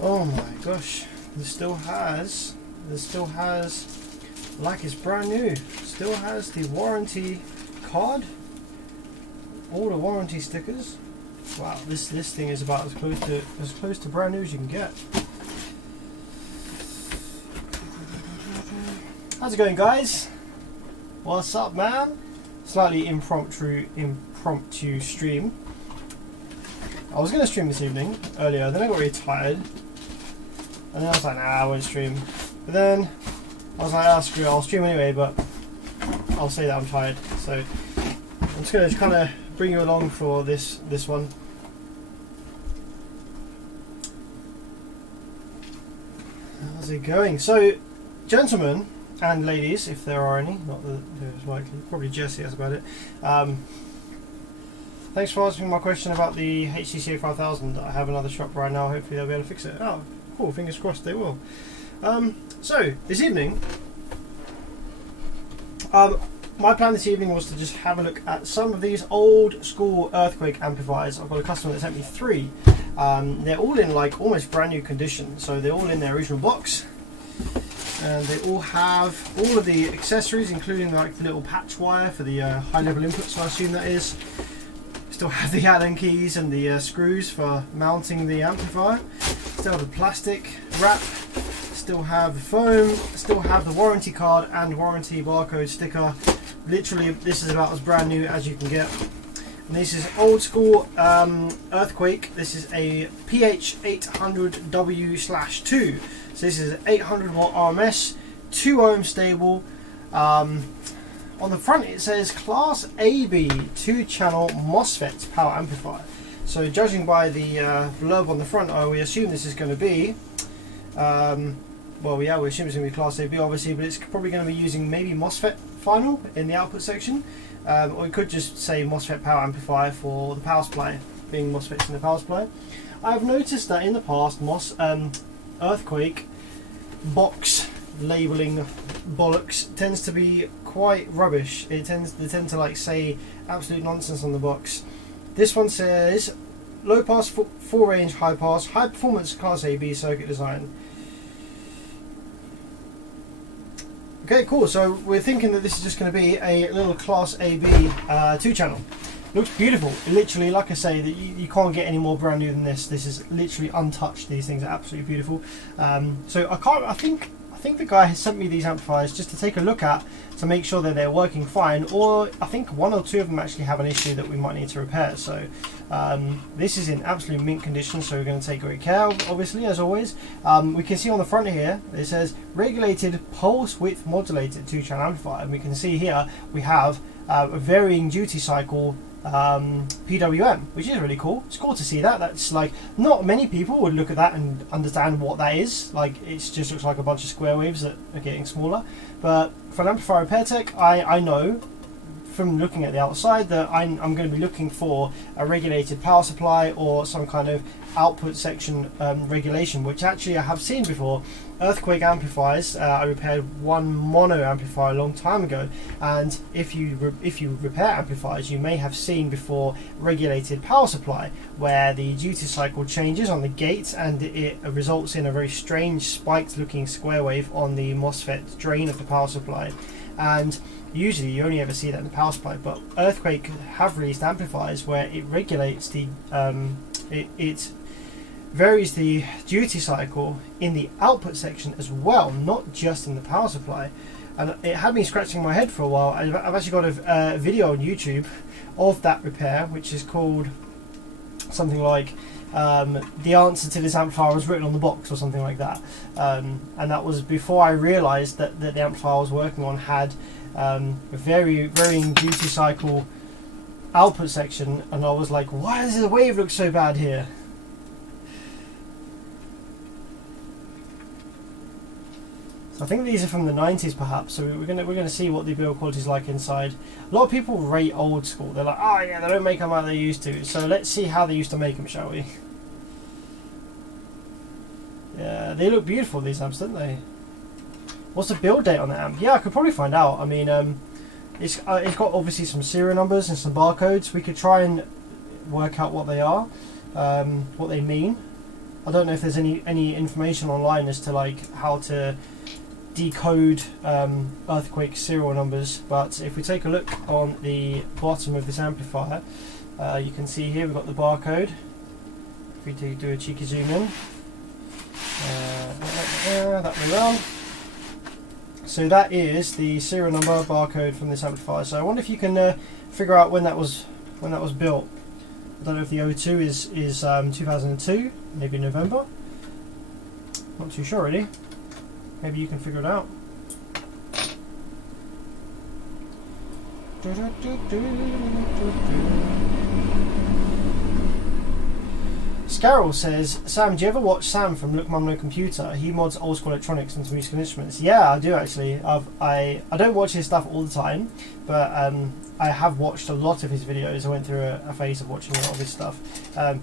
Oh my gosh, this still has, like it's brand new, still has the warranty card, all the warranty stickers. Wow, this thing is about as close to brand new as you can get. How's it going, guys? What's up, man? Slightly impromptu stream. I was going to stream this evening earlier, then I got really tired, and then I was like, nah, I won't stream. But then I was like, ah, screw it, I'll stream anyway, but I'll say that I'm tired. So I'm just going to kind of bring you along for this one. How's it going? So, gentlemen and ladies, if there are any, not that there's likely, probably Jesse, that's about it. Thanks for answering my question about the HTC 5000. I have another shop right now, hopefully they'll be able to fix it. Oh, cool, fingers crossed they will. So, this evening, my plan this evening was to just have a look at some of these old school Earthquake amplifiers. I've got a customer that sent me 3. They're all in like almost brand new condition, so they're all in their original box. And they all have all of the accessories, including like the little patch wire for the high level inputs, I assume that is. Still have the Allen keys and the screws for mounting the amplifier. Still have the plastic wrap. Still have the foam. Still have the warranty card and warranty barcode sticker. Literally, this is about as brand new as you can get. And this is old school Earthquake. This is a PH800W/2. So this is 800 watt RMS, 2 ohm stable. On the front it says Class AB 2-channel MOSFET power amplifier. So judging by the blurb on the front, we assume this is going to be, well yeah, we assume it's going to be Class AB obviously, but it's probably going to be using maybe MOSFET final in the output section. Or it could just say MOSFET power amplifier for the power supply, being MOSFETs in the power supply. I've noticed that in the past, Earthquake box labeling bollocks tends to be quite rubbish. They tend to like say absolute nonsense on the box. This one says low pass, full range, high pass, high performance Class AB circuit design. Okay, cool. So we're thinking that this is just going to be a little Class AB 2-channel. Looks beautiful. Literally, like I say, that you can't get any more brand new than this. This is literally untouched. These things are absolutely beautiful. So I think the guy has sent me these amplifiers just to take a look at to make sure that they're working fine. Or I think 1 or 2 of them actually have an issue that we might need to repair. So this is in absolute mint condition. So we're going to take great care, obviously, as always. We can see on the front here it says regulated pulse width modulated 2-channel amplifier, and we can see here we have a varying duty cycle PWM, which is really cool. It's cool to see that. That's like, not many people would look at that and understand what that is. Like, it just looks like a bunch of square waves that are getting smaller. But for an amplifier repair tech, I know from looking at the outside that I'm going to be looking for a regulated power supply or some kind of output section regulation, which actually I have seen before. Earthquake amplifiers, I repaired one mono amplifier a long time ago, and if you repair amplifiers, you may have seen before regulated power supply, where the duty cycle changes on the gate and it results in a very strange spiked looking square wave on the MOSFET drain of the power supply. And usually you only ever see that in the power supply, but Earthquake have released amplifiers where it regulates the it varies the duty cycle in the output section as well, not just in the power supply. And it had me scratching my head for a while. I've actually got a video on YouTube of that repair, which is called something like the answer to this amplifier was written on the box or something like that. And that was before I realised that the amplifier I was working on had a varying duty cycle output section, and I was like, why does the wave look so bad here? So I think these are from the 90s perhaps, so we're gonna see what the build quality is like inside. A lot of people rate old school. They're like, oh yeah, they don't make them like they used to. So let's see how they used to make them, shall we? Yeah, they look beautiful, these amps, don't they? What's the build date on the amp? Yeah, I could probably find out. I mean, it's got obviously some serial numbers and some barcodes. We could try and work out what they are, what they mean. I don't know if there's any information online as to like how to decode earthquake serial numbers, but if we take a look on the bottom of this amplifier, you can see here we've got the barcode. If we do a cheeky zoom in, that way around. So that is the serial number barcode from this amplifier. So I wonder if you can figure out when that was built. I don't know if the O2 is 2002, maybe November. Not too sure really. Maybe you can figure it out. Scarroll says, Sam, do you ever watch Sam from Look Mum No Computer? He mods old school electronics into musical instruments. Yeah, I do actually. I don't watch his stuff all the time, but I have watched a lot of his videos. I went through a phase of watching a lot of his stuff.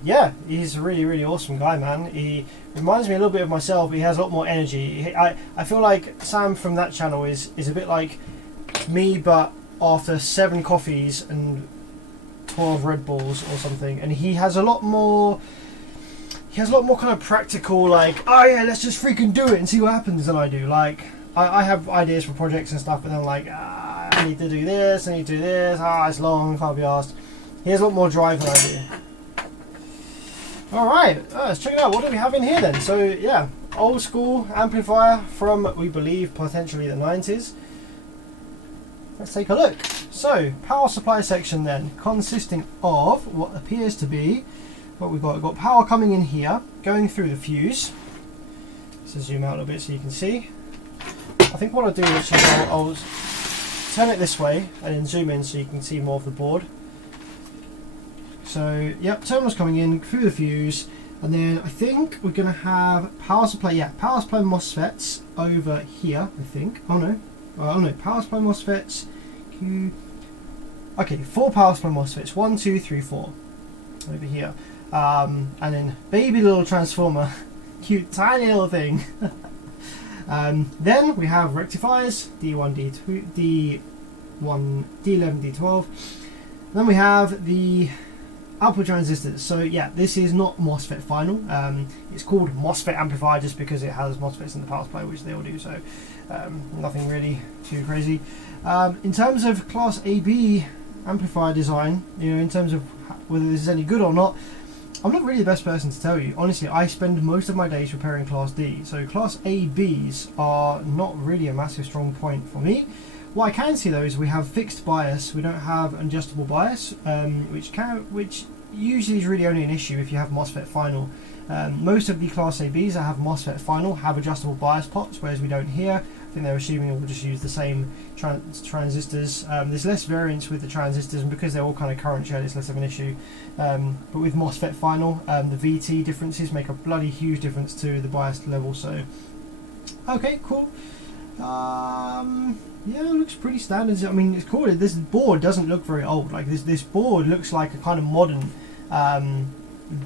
Yeah, he's a really, really awesome guy, man. He reminds me a little bit of myself. He has a lot more energy. I feel like Sam from that channel is a bit like me, but after 7 coffees and 12 Red Bulls or something. And he has a lot more kind of practical, like, oh yeah, let's just freaking do it and see what happens than I do. Like, I have ideas for projects and stuff, but then like, I need to do this, I need to do this, it's long, can't be asked. He has a lot more drive than I do. Alright, let's check it out. What do we have in here then? So yeah, old school amplifier from, we believe, potentially the 90s. Let's take a look. So, power supply section then, consisting of what appears to be what we've got power coming in here, going through the fuse. So zoom out a little bit so you can see. I think what I'll do is I'll turn it this way and then zoom in so you can see more of the board. So yep, terminals coming in through the fuse, and then I think we're going to have power supply. Yeah, power supply MOSFETs over here. I think. Oh no, power supply MOSFETs. Okay, 4 power supply MOSFETs. 1, 2, 3, 4 over here. And then baby little transformer, cute tiny little thing. Then we have rectifiers, D1, D2, D1, D11, D12. Then we have the output transistors. So yeah, this is not MOSFET final. It's called MOSFET amplifier just because it has MOSFETs in the power supply, which they all do. So nothing really too crazy. In terms of Class AB amplifier design, in terms of whether this is any good or not, I'm not really the best person to tell you. Honestly, I spend most of my days repairing Class D, so Class ABs are not really a massive strong point for me. What I can see though is we have fixed bias, we don't have adjustable bias, which usually is really only an issue if you have MOSFET final. Most of the Class ABs that have MOSFET final have adjustable bias pots, whereas we don't here. I think they're assuming we'll just use the same transistors. There's less variance with the transistors, and because they're all kind of current shared, it's less of an issue. But with MOSFET final, the VT differences make a bloody huge difference to the bias level. So, okay, cool. Yeah, it looks pretty standard. I mean, it's cool. This board doesn't look very old. Like this board looks like a kind of modern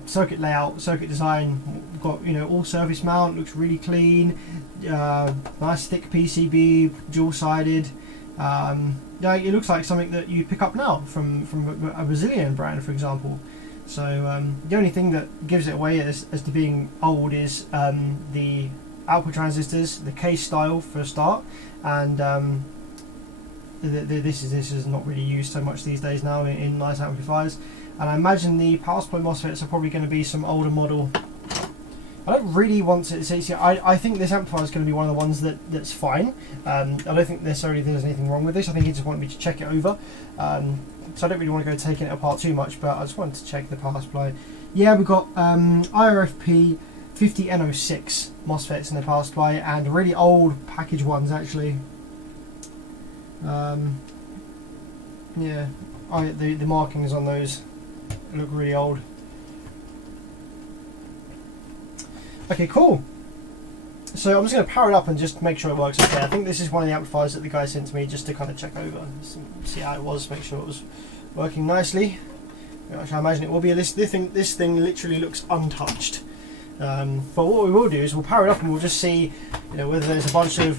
circuit layout, circuit design. Got all surface mount, looks really clean. Nice thick PCB, dual-sided. Yeah, it looks like something that you pick up now from a Brazilian brand, for example. So the only thing that gives it away as to being old is the output transistors, the case style for a start, and this is not really used so much these days now in nice amplifiers. And I imagine the power supply MOSFETs are probably going to be some older model. I don't really want to say, I think this amplifier is going to be one of the ones that's fine. I don't think necessarily there's anything wrong with this. I think he just wanted me to check it over. So I don't really want to go taking it apart too much, but I just wanted to check the power supply. Yeah, we've got IRFP 50N06 MOSFETs in the power supply, and really old package ones actually. Yeah, the markings on those look really old. Okay, cool. So I'm just going to power it up and just make sure it works okay. I think this is one of the amplifiers that the guy sent to me just to kind of check over, see how it was, make sure it was working nicely. Which I imagine it will be. This thing literally looks untouched. But what we will do is we'll power it up and we'll just see, you know, whether there's a bunch of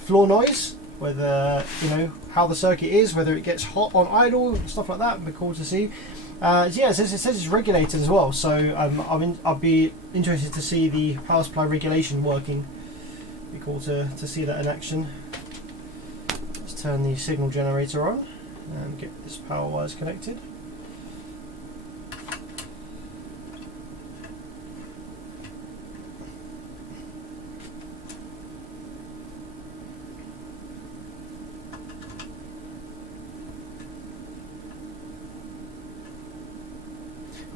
floor noise, whether, you know, how the circuit is, whether it gets hot on idle, stuff like that. It'd be cool to see. So yeah, it says it's regulated as well. So I'll be interested to see the power supply regulation working. It'd be cool to see that in action. Let's turn the signal generator on and get this power wires connected.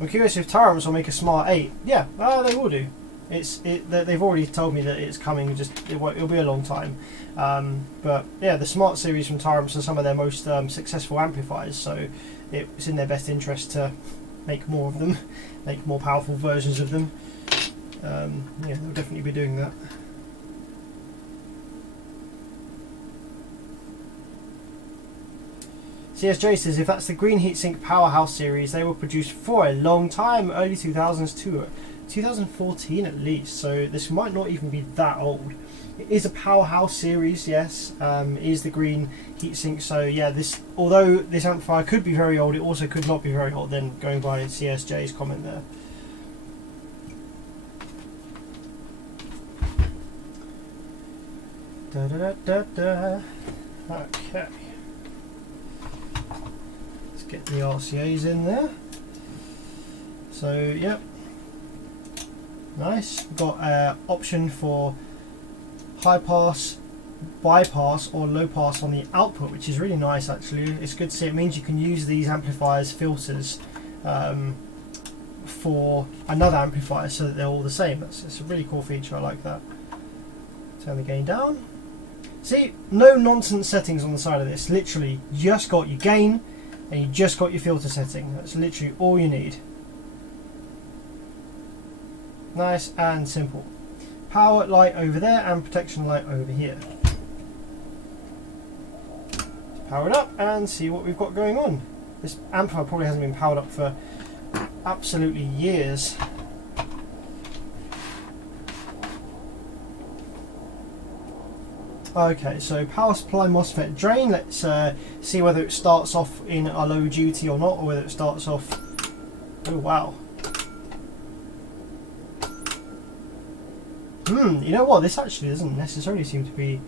I'm curious if Tyrants will make a Smart 8. Yeah, they will do. They've already told me that it's coming. It'll be a long time. But yeah, the Smart series from Tyrants are some of their most successful amplifiers. So it's in their best interest to make more of them, make more powerful versions of them. Yeah, they'll definitely be doing that. CSJ says if that's the Green Heatsink Powerhouse series, they were produced for a long time, early 2000s to 2014 at least, so this might not even be that old. It is a Powerhouse series, yes, it is the Green Heatsink, so yeah, although this amplifier could be very old, it also could not be very old, then going by CSJ's comment there. Okay. Get the RCAs in there. So yep, nice. We've got an option for high pass, bypass or low pass on the output, which is really nice actually. It's good to see. It means you can use these amplifiers filters for another amplifier so that they're all the same. It's a really cool feature, I like that. Turn the gain down. See, no nonsense settings on the side of this. Literally just got your gain and you just got your filter setting. That's literally all you need. Nice and simple. Power light over there and protection light over here. Let's power it up and see what we've got going on. This amplifier probably hasn't been powered up for absolutely years. Okay, so power supply MOSFET drain. Let's see whether it starts off in a low duty or not, or whether it starts off. Oh wow. You know what? This actually doesn't necessarily seem to be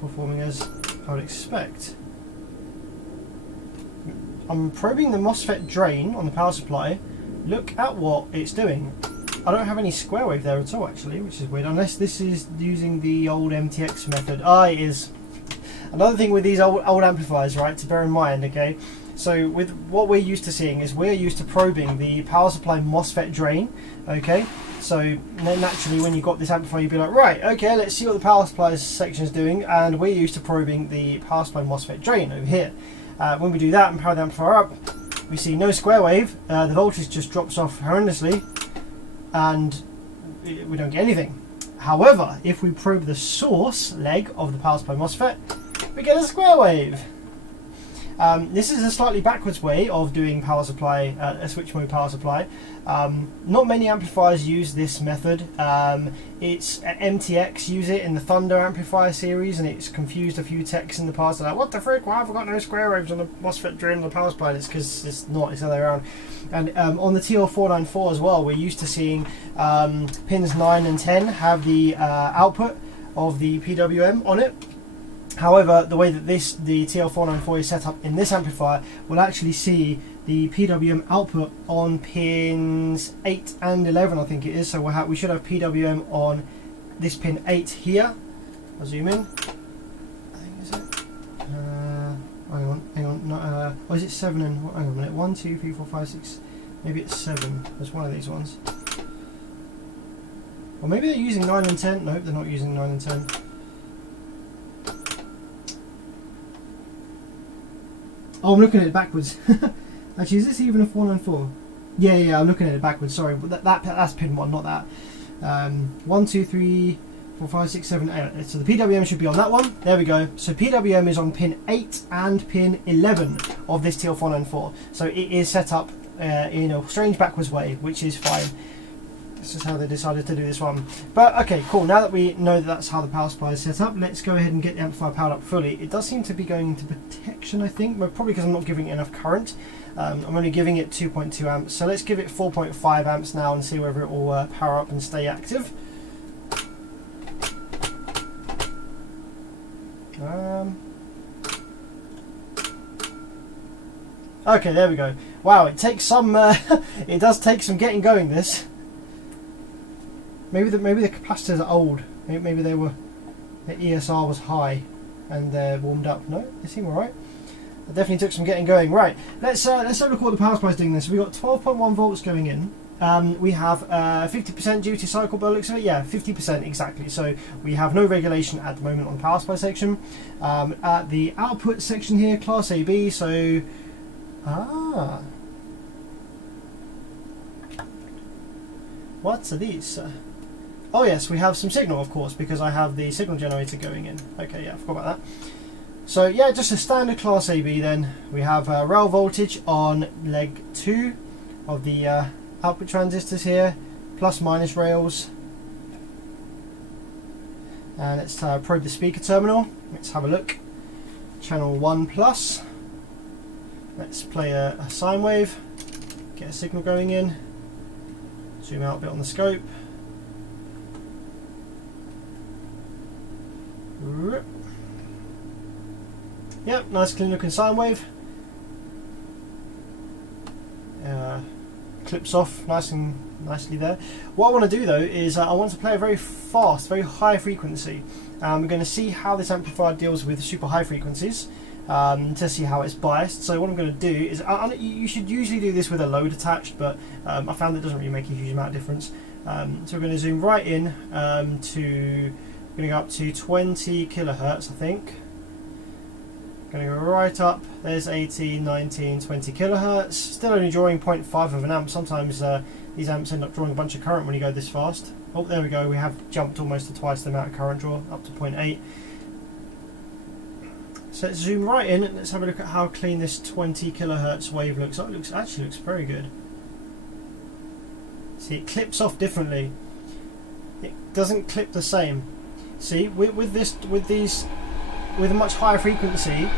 performing as I would expect. I'm probing the MOSFET drain on the power supply. Look at what it's doing. I don't have any square wave there at all actually, which is weird, unless this is using the old MTX method. It is. Another thing with these old amplifiers, right, to bear in mind, okay? So with what we're used to seeing is we're used to probing the power supply MOSFET drain, okay? So then naturally when you've got this amplifier you'd be like, right, okay, let's see what the power supply section is doing, and we're used to probing the power supply MOSFET drain over here. When we do that and power the amplifier up, we see no square wave, the voltage just drops off horrendously, and we don't get anything. However, if we probe the source leg of the power supply MOSFET, we get a square wave. This is a slightly backwards way of doing power supply, a switch mode power supply. Not many amplifiers use this method. It's MTX use it in the Thunder amplifier series, and it's confused a few techs in the past. They're like, what the frick, why have I got no square waves on the MOSFET drain on the power supply? And it's because it's not, it's the other way around. And on the TL494 as well, we're used to seeing pins 9 and 10 have the output of the PWM on it. However, the way that the TL494 is set up in this amplifier will actually see the PWM output on pins 8 and 11, I think it is. So we should have PWM on this pin 8 here. I'll zoom in. I think is it. Hang on. No, or is it 7 and? Hang on a minute. 1, 2, 3, 4, 5, 6. Maybe it's 7. There's one of these ones. Or maybe they're using 9 and 10. Nope, they're not using 9 and 10. Oh, I'm looking at it backwards. Actually, is this even a 494? Yeah, I'm looking at it backwards. Sorry, but that's pin 1, not that. 1, 2, 3, 4, 5, 6, 7, 8. So the PWM should be on that one. There we go. So PWM is on pin 8 and pin 11 of this TL494. So it is set up in a strange backwards way, which is fine. This is how they decided to do this one. But okay, cool. Now that we know that that's how the power supply is set up, let's go ahead and get the amplifier powered up fully. It does seem to be going into protection, I think, but probably because I'm not giving it enough current. I'm only giving it 2.2 amps, so let's give it 4.5 amps now and see whether it will power up and stay active. Okay, there we go. Wow, it takes some. It does take some getting going. This. Maybe the capacitors are old. Maybe they were. The ESR was high, and they're warmed up. No, they seem alright. It definitely took some getting going. Right, let's have a look at what the power supply is doing. This. So we got 12.1 volts going in. We have 50% duty cycle by the looks of it. Yeah, 50% exactly. So we have no regulation at the moment on the power supply section. At the output section here, class AB. So what are these? Oh yes, we have some signal, of course, because I have the signal generator going in. Okay, yeah, I forgot about that. So yeah, just a standard class AB then. We have rail voltage on leg 2 of the output transistors here, plus minus rails. And let's probe the speaker terminal. Let's have a look. Channel 1 plus. Let's play a sine wave, get a signal going in. Zoom out a bit on the scope. Yep, nice clean looking sine wave. Clips off nicely there. What I want to do though is I want to play a very fast, very high frequency. We're going to see how this amplifier deals with super high frequencies to see how it's biased. So what I'm going to do is, you should usually do this with a load attached, but I found it doesn't really make a huge amount of difference. So we're going to zoom right in to, we're going to go up to 20 kilohertz, I think. Going to go right up, there's 18, 19, 20 kilohertz. Still only drawing 0.5 of an amp. Sometimes these amps end up drawing a bunch of current when you go this fast. Oh, there we go, we have jumped almost to twice the amount of current draw, up to 0.8. So let's zoom right in and let's have a look at how clean this 20 kilohertz wave looks. Oh, it actually looks very good. See, it clips off differently. It doesn't clip the same. See, with a much higher frequency,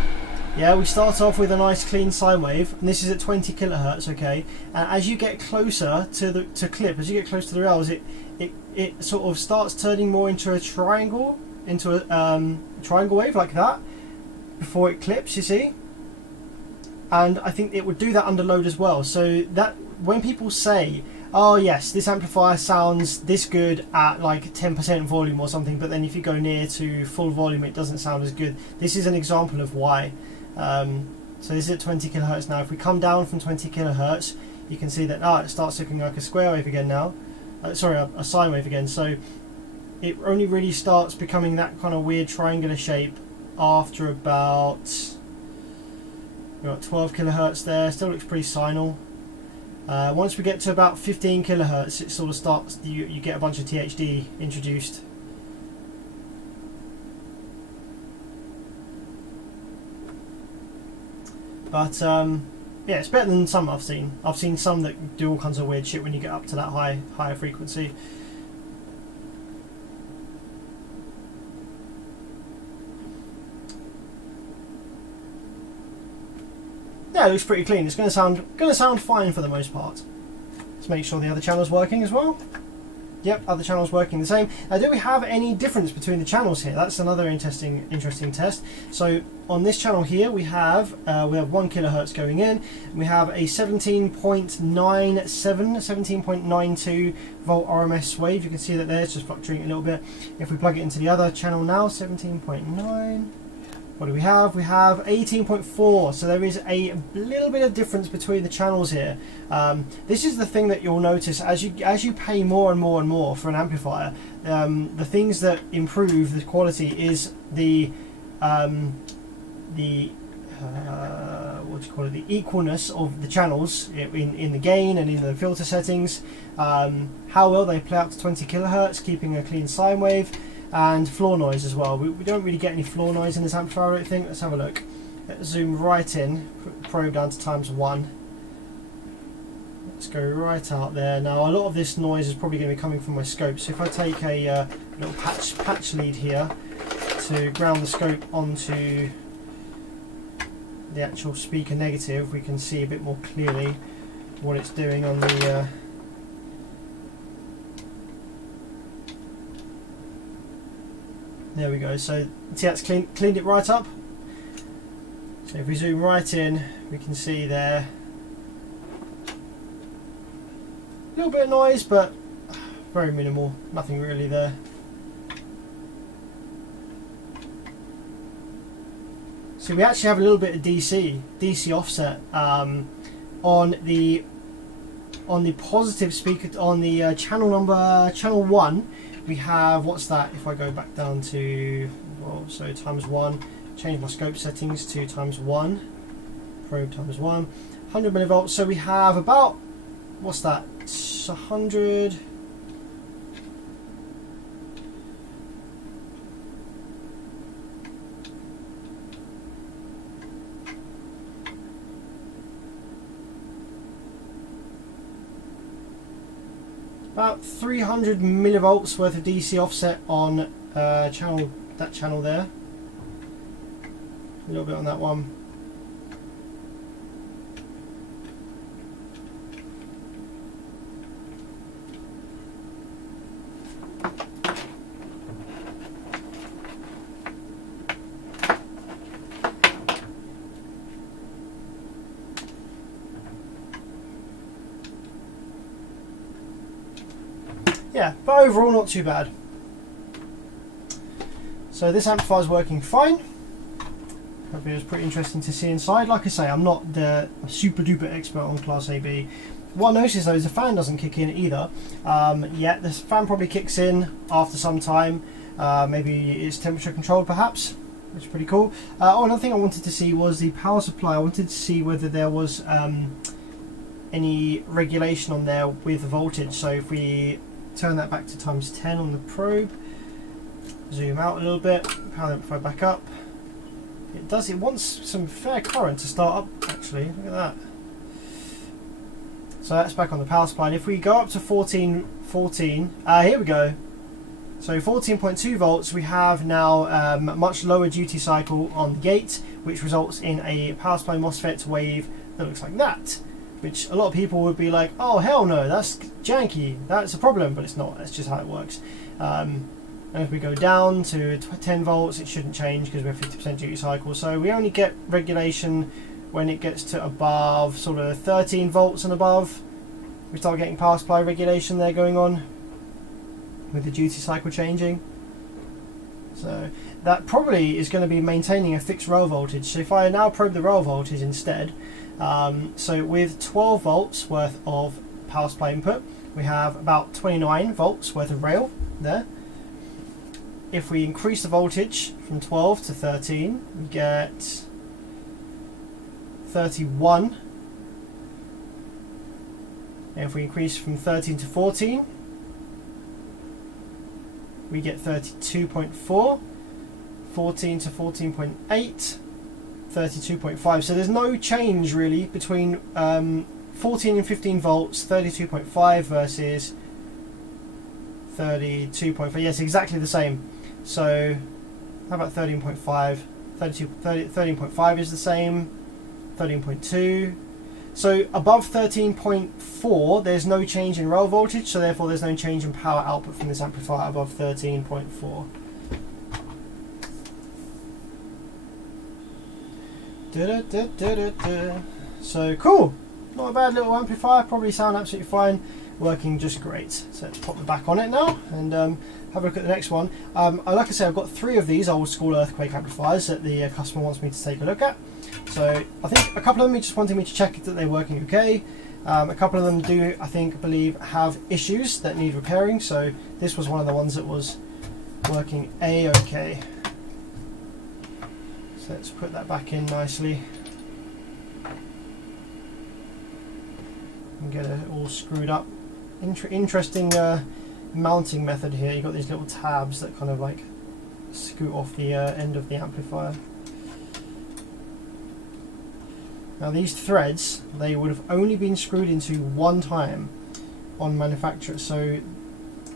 yeah, we start off with a nice clean sine wave, and this is at 20 kilohertz, okay. And as you get closer to clip, as you get close to the rails, it sort of starts turning more into a triangle, into a triangle wave like that, before it clips. You see, and I think it would do that under load as well. So that when people say, oh yes, this amplifier sounds this good at like 10% volume or something, but then if you go near to full volume it doesn't sound as good. This is an example of why. So this is at 20 kilohertz now. If we come down from 20 kilohertz, you can see that it starts looking like a square wave again now. Sorry, a sine wave again. So it only really starts becoming that kind of weird triangular shape after about, we've got 12 kilohertz there. Still looks pretty sinal. Once we get to about 15 kilohertz, it sort of starts, you get a bunch of THD introduced. But yeah, it's better than some I've seen. I've seen some that do all kinds of weird shit when you get up to that higher frequency. Yeah, it looks pretty clean. It's going to sound fine for the most part. Let's make sure the other channel's working as well. Yep, other channels working the same. Now, do we have any difference between the channels here? That's another interesting test. So on this channel here, we have 1 kilohertz going in. And we have a 17.92 volt RMS wave. You can see that there, it's just fluctuating a little bit. If we plug it into the other channel now, 17.9. What do we have? We have 18.4, so there is a little bit of difference between the channels here. This is the thing that you'll notice as you pay more and more and more for an amplifier. The things that improve the quality is the what do you call it, the equalness of the channels in the gain and in the filter settings, how well they play out to 20 kilohertz, keeping a clean sine wave, and floor noise as well. We don't really get any floor noise in this amplifier, I don't think. Let's have a look. Let's zoom right in, put the probe down to ×1. Let's go right out there. Now a lot of this noise is probably going to be coming from my scope, so if I take a little patch lead here to ground the scope onto the actual speaker negative, we can see a bit more clearly what it's doing on the there we go. So see, that's cleaned it right up. So if we zoom right in, we can see there a little bit of noise, but very minimal, nothing really there. So we actually have a little bit of DC offset on the positive speaker, on the channel 1. We have, what's that? If I go back down to, well, so ×1, change my scope settings to ×1, probe ×1, 100 millivolts. So we have about, what's that? 100. About 300 millivolts worth of DC offset on that channel there. A little bit on that one. Yeah, but overall not too bad. So this amplifier is working fine. Hope it was pretty interesting to see inside. Like I say, I'm not the super duper expert on Class AB. What I noticed though is the fan doesn't kick in either. Yeah, this fan probably kicks in after some time. Maybe it's temperature controlled perhaps, which is pretty cool. Oh, another thing I wanted to see was the power supply. I wanted to see whether there was any regulation on there with the voltage. So if we turn that back to ×10 on the probe, zoom out a little bit, power the amplifier back up. It wants some fair current to start up actually, look at that. So that's back on the power supply, and if we go up to 14, here we go. So 14.2 volts, we have now much lower duty cycle on the gate, which results in a power supply MOSFET wave that looks like that. Which a lot of people would be like, oh hell no, that's janky, that's a problem, but it's not, that's just how it works. And if we go down to 10 volts, it shouldn't change because we're 50% duty cycle, so we only get regulation when it gets to above sort of 13 volts and above. We start getting power supply regulation there going on with the duty cycle changing. So that probably is going to be maintaining a fixed rail voltage. So if I now probe the rail voltage instead, so with 12 volts worth of power supply input, we have about 29 volts worth of rail there. If we increase the voltage from 12 to 13, we get 31. And if we increase from 13 to 14, we get 32.4. 14 to 14.8. 32.5. So there's no change really between 14 and 15 volts, 32.5 versus 32.5. Yes, exactly the same. So how about 13.5? 13.5 is the same. 13.2. So above 13.4 there's no change in rail voltage, so therefore there's no change in power output from this amplifier above 13.4. So cool, not a bad little amplifier, probably sound absolutely fine, working just great. So let's pop the back on it now and have a look at the next one. Like I say, I've got 3 of these old school earthquake amplifiers that the customer wants me to take a look at. So I think a couple of them he just wanted me to check that they're working okay. A couple of them do, I believe, have issues that need repairing. So this was one of the ones that was working a-okay. So let's put that back in nicely. and get it all screwed up. Interesting mounting method here. You've got these little tabs that kind of like scoot off the end of the amplifier. Now these threads, they would have only been screwed into one time on manufacture, so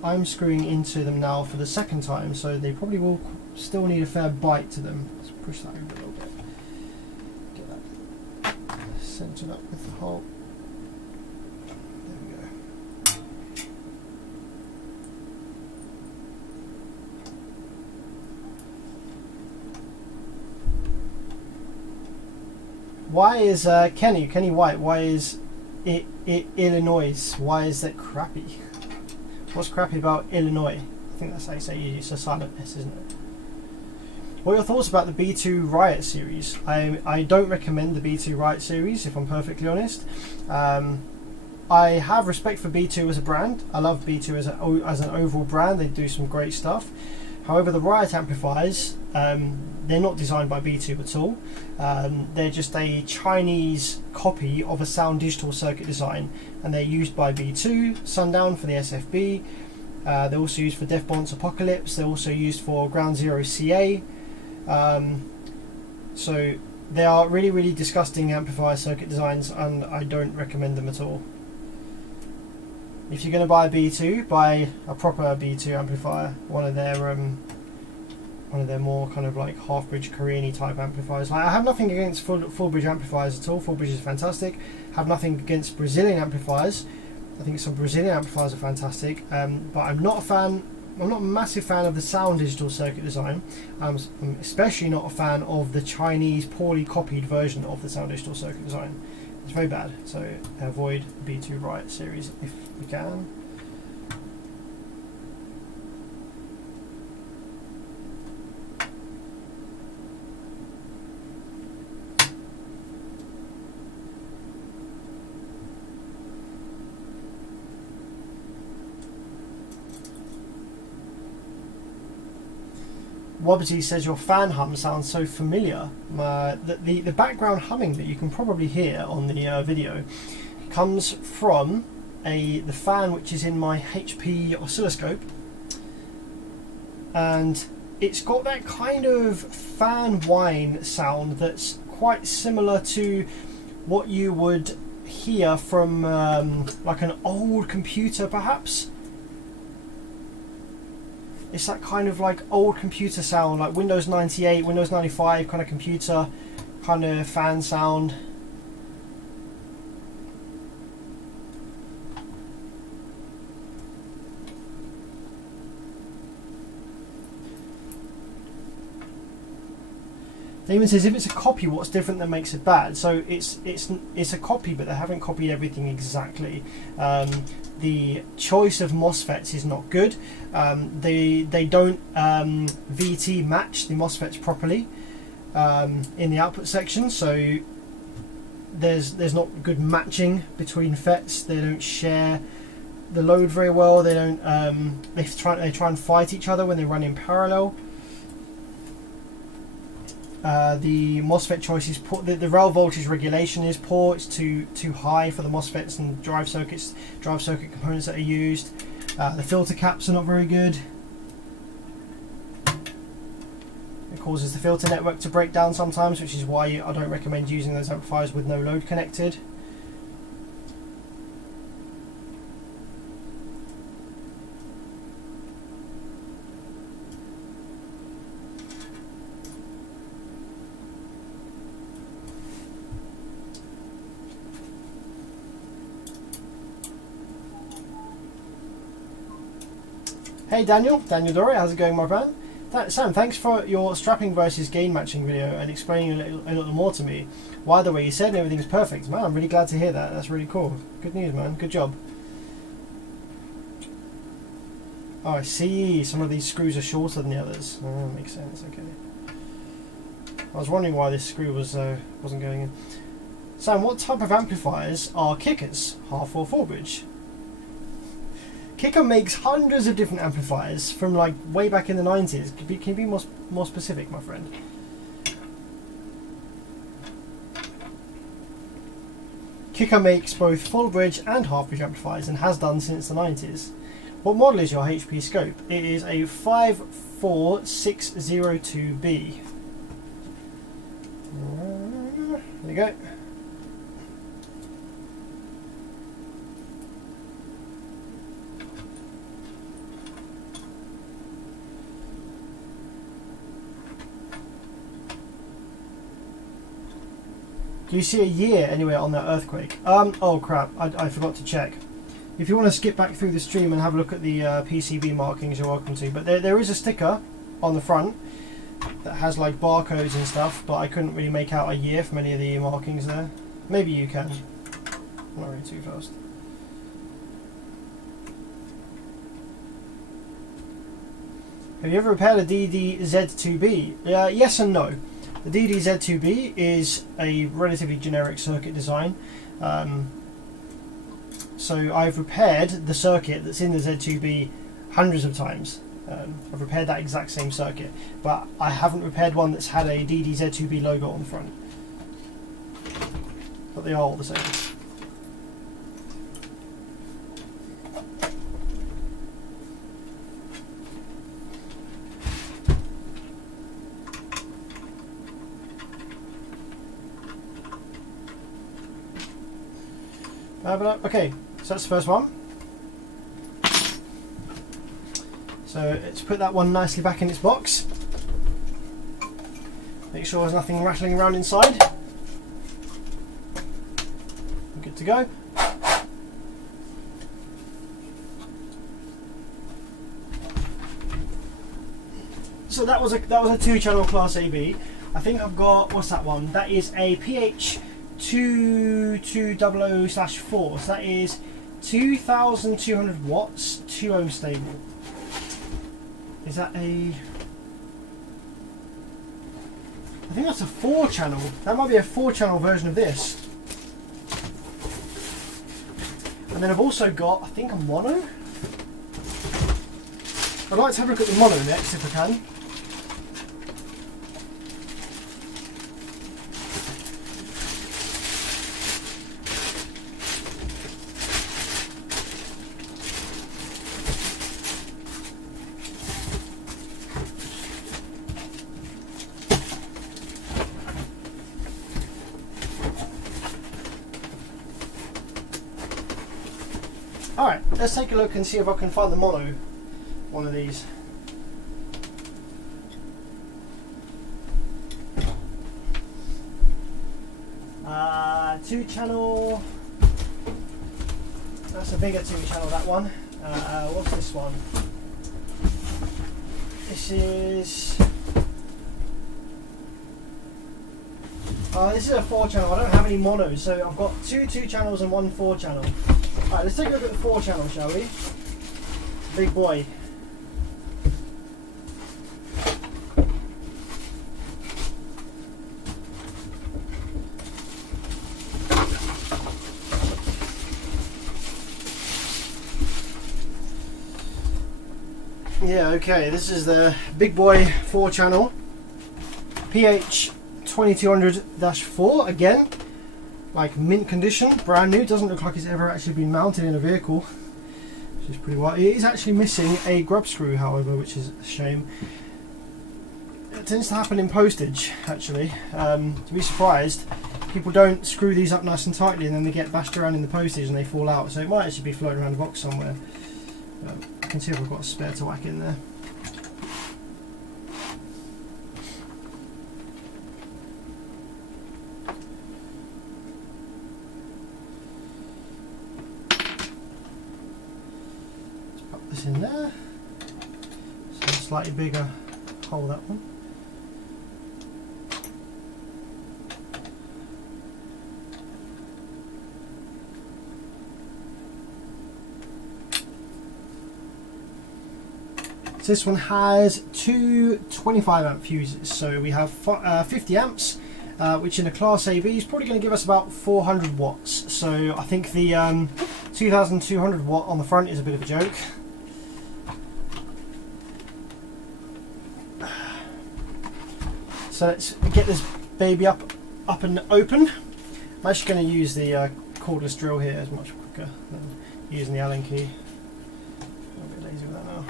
I'm screwing into them now for the second time, so they probably will still need a fair bite to them. Let's push that over a little bit. Get that centered up with the hole. There we go. Why is Kenny White, why is it Illinois? Why is that crappy? What's crappy about Illinois? I think that's how you say it. It's a silent S, isn't it? What are your thoughts about the B2 Riot series? I don't recommend the B2 Riot series, if I'm perfectly honest. I have respect for B2 as a brand. I love B2 as an overall brand. They do some great stuff. However, the Riot amplifiers, they're not designed by B2 at all. They're just a Chinese copy of a sound digital circuit design, and they're used by B2, Sundown for the SFB. They're also used for Defbont's Apocalypse. They're also used for Ground Zero CA. So they are really, really disgusting amplifier circuit designs, and I don't recommend them at all. If you're going to buy a B2, buy a proper B2 amplifier, one of their more kind of like half bridge Korean-y type amplifiers. Like, I have nothing against full bridge amplifiers at all. Full bridge is fantastic. Have nothing against Brazilian amplifiers. I think some Brazilian amplifiers are fantastic, but I'm not a fan. I'm not a massive fan of the sound digital circuit design. I'm especially not a fan of the Chinese poorly copied version of the sound digital circuit design. It's very bad, so avoid B2 Riot series if you can. Wobbity says your fan hum sounds so familiar. The background humming that you can probably hear on the video comes from the fan which is in my HP oscilloscope, and it's got that kind of fan whine sound that's quite similar to what you would hear from like an old computer perhaps. It's that kind of like old computer sound, like Windows 98, Windows 95 kind of computer kind of fan sound. Damon says, if it's a copy, what's different that makes it bad? So it's a copy, but they haven't copied everything exactly. The choice of MOSFETs is not good. They don't VT match the MOSFETs properly in the output section, so there's not good matching between FETs. They don't share the load very well. They don't. They try and fight each other when they run in parallel. The MOSFET choice is poor. The rail voltage regulation is poor. It's too high for the MOSFETs and drive circuit components that are used. The filter caps are not very good. It causes the filter network to break down sometimes, which is why I don't recommend using those amplifiers with no load connected. Hey Daniel Doré, how's it going, my friend? Sam, thanks for your strapping versus gain matching video and explaining a little more to me. Why the way you said everything's perfect. Man, I'm really glad to hear that. That's really cool. Good news, man. Good job. Oh, I see. Some of these screws are shorter than the others. Oh, makes sense. Okay. I was wondering why this screw wasn't going in. Sam, what type of amplifiers are kickers? Half or full bridge? Kicker makes hundreds of different amplifiers from like way back in the 90s. Can you be more specific, my friend? Kicker makes both full bridge and half bridge amplifiers and has done since the 90s. What model is your HP scope? It is a 54602B. There you go. Do you see a year anywhere on that earthquake? Oh crap, I forgot to check. If you want to skip back through the stream and have a look at the PCB markings, you're welcome to. But there is a sticker on the front that has like barcodes and stuff, but I couldn't really make out a year from any of the markings there. Maybe you can. Not really too fast. Have you ever repaired a DD-Z2B? Yes and no. The DD-Z2B is a relatively generic circuit design. So I've repaired the circuit that's in the Z2B hundreds of times. I've repaired that exact same circuit, but I haven't repaired one that's had a DD-Z2B logo on the front. But they are all the same. Okay, so that's the first one. So let's put that one nicely back in its box. Make sure there's nothing rattling around inside. Good to go. So that was a 2-channel Class AB. I think I've got, what's that one? That is a PH2200/4. So that is 2,200 watts, 2 ohm stable. Is that a... I think that's a 4-channel. That might be a 4-channel version of this. And then I've also got, I think, a mono. I'd like to have a look at the mono next if I can. Alright, let's take a look and see if I can find the mono one of these. Two channel. That's a bigger 2-channel, that one. What's this one? This is... this is a 4-channel. I don't have any monos, so I've got two 2-channels and one 4-channel. Alright, let's take a look at the 4-channel, shall we? Big boy. Yeah, okay, this is the big boy 4-channel PH2200-4 again. Like mint condition, brand new. Doesn't look like it's ever actually been mounted in a vehicle, which is pretty wild. It is actually missing a grub screw, however, which is a shame. It tends to happen in postage, actually. To be surprised, people don't screw these up nice and tightly, and then they get bashed around in the postage and they fall out. So it might actually be floating around the box somewhere. I can see if I've got a spare to whack in there. In there, so a slightly bigger hole, that one. So this one has two 25 amp fuses, so we have 50 amps, which in a Class AB is probably going to give us about 400 watts. So I think the 2,200 watt on the front is a bit of a joke. So let's get this baby up and open. I'm actually going to use the cordless drill here is much quicker than using the Allen key. I'm a bit lazy with that now.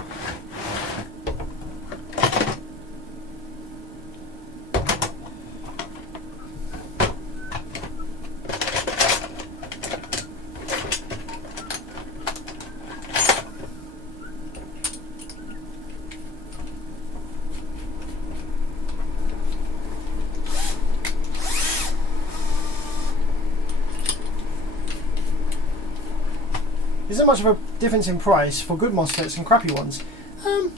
Is there much of a difference in price for good MOSFETs and crappy ones? I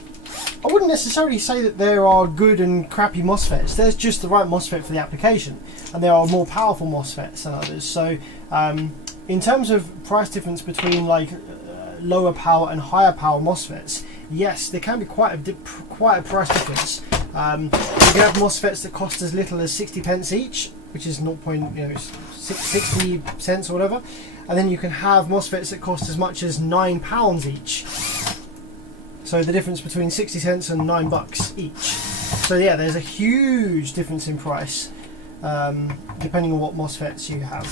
wouldn't necessarily say that there are good and crappy MOSFETs. There's just the right MOSFET for the application, and there are more powerful MOSFETs than others. So in terms of price difference between like lower power and higher power MOSFETs, yes, there can be quite a price difference. You can have MOSFETs that cost as little as 60 pence each, which is 0.60 cents or whatever. And then you can have MOSFETs that cost as much as £9 each. So the difference between 60 cents and $9 each. So yeah, there's a huge difference in price depending on what MOSFETs you have.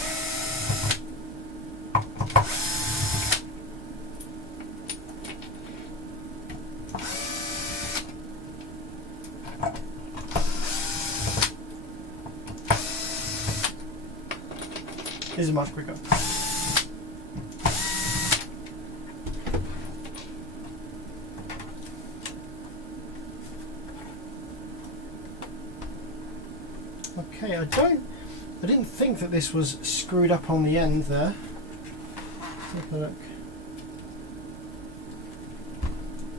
This is much quicker. Okay, I didn't think that this was screwed up on the end there. Take a look.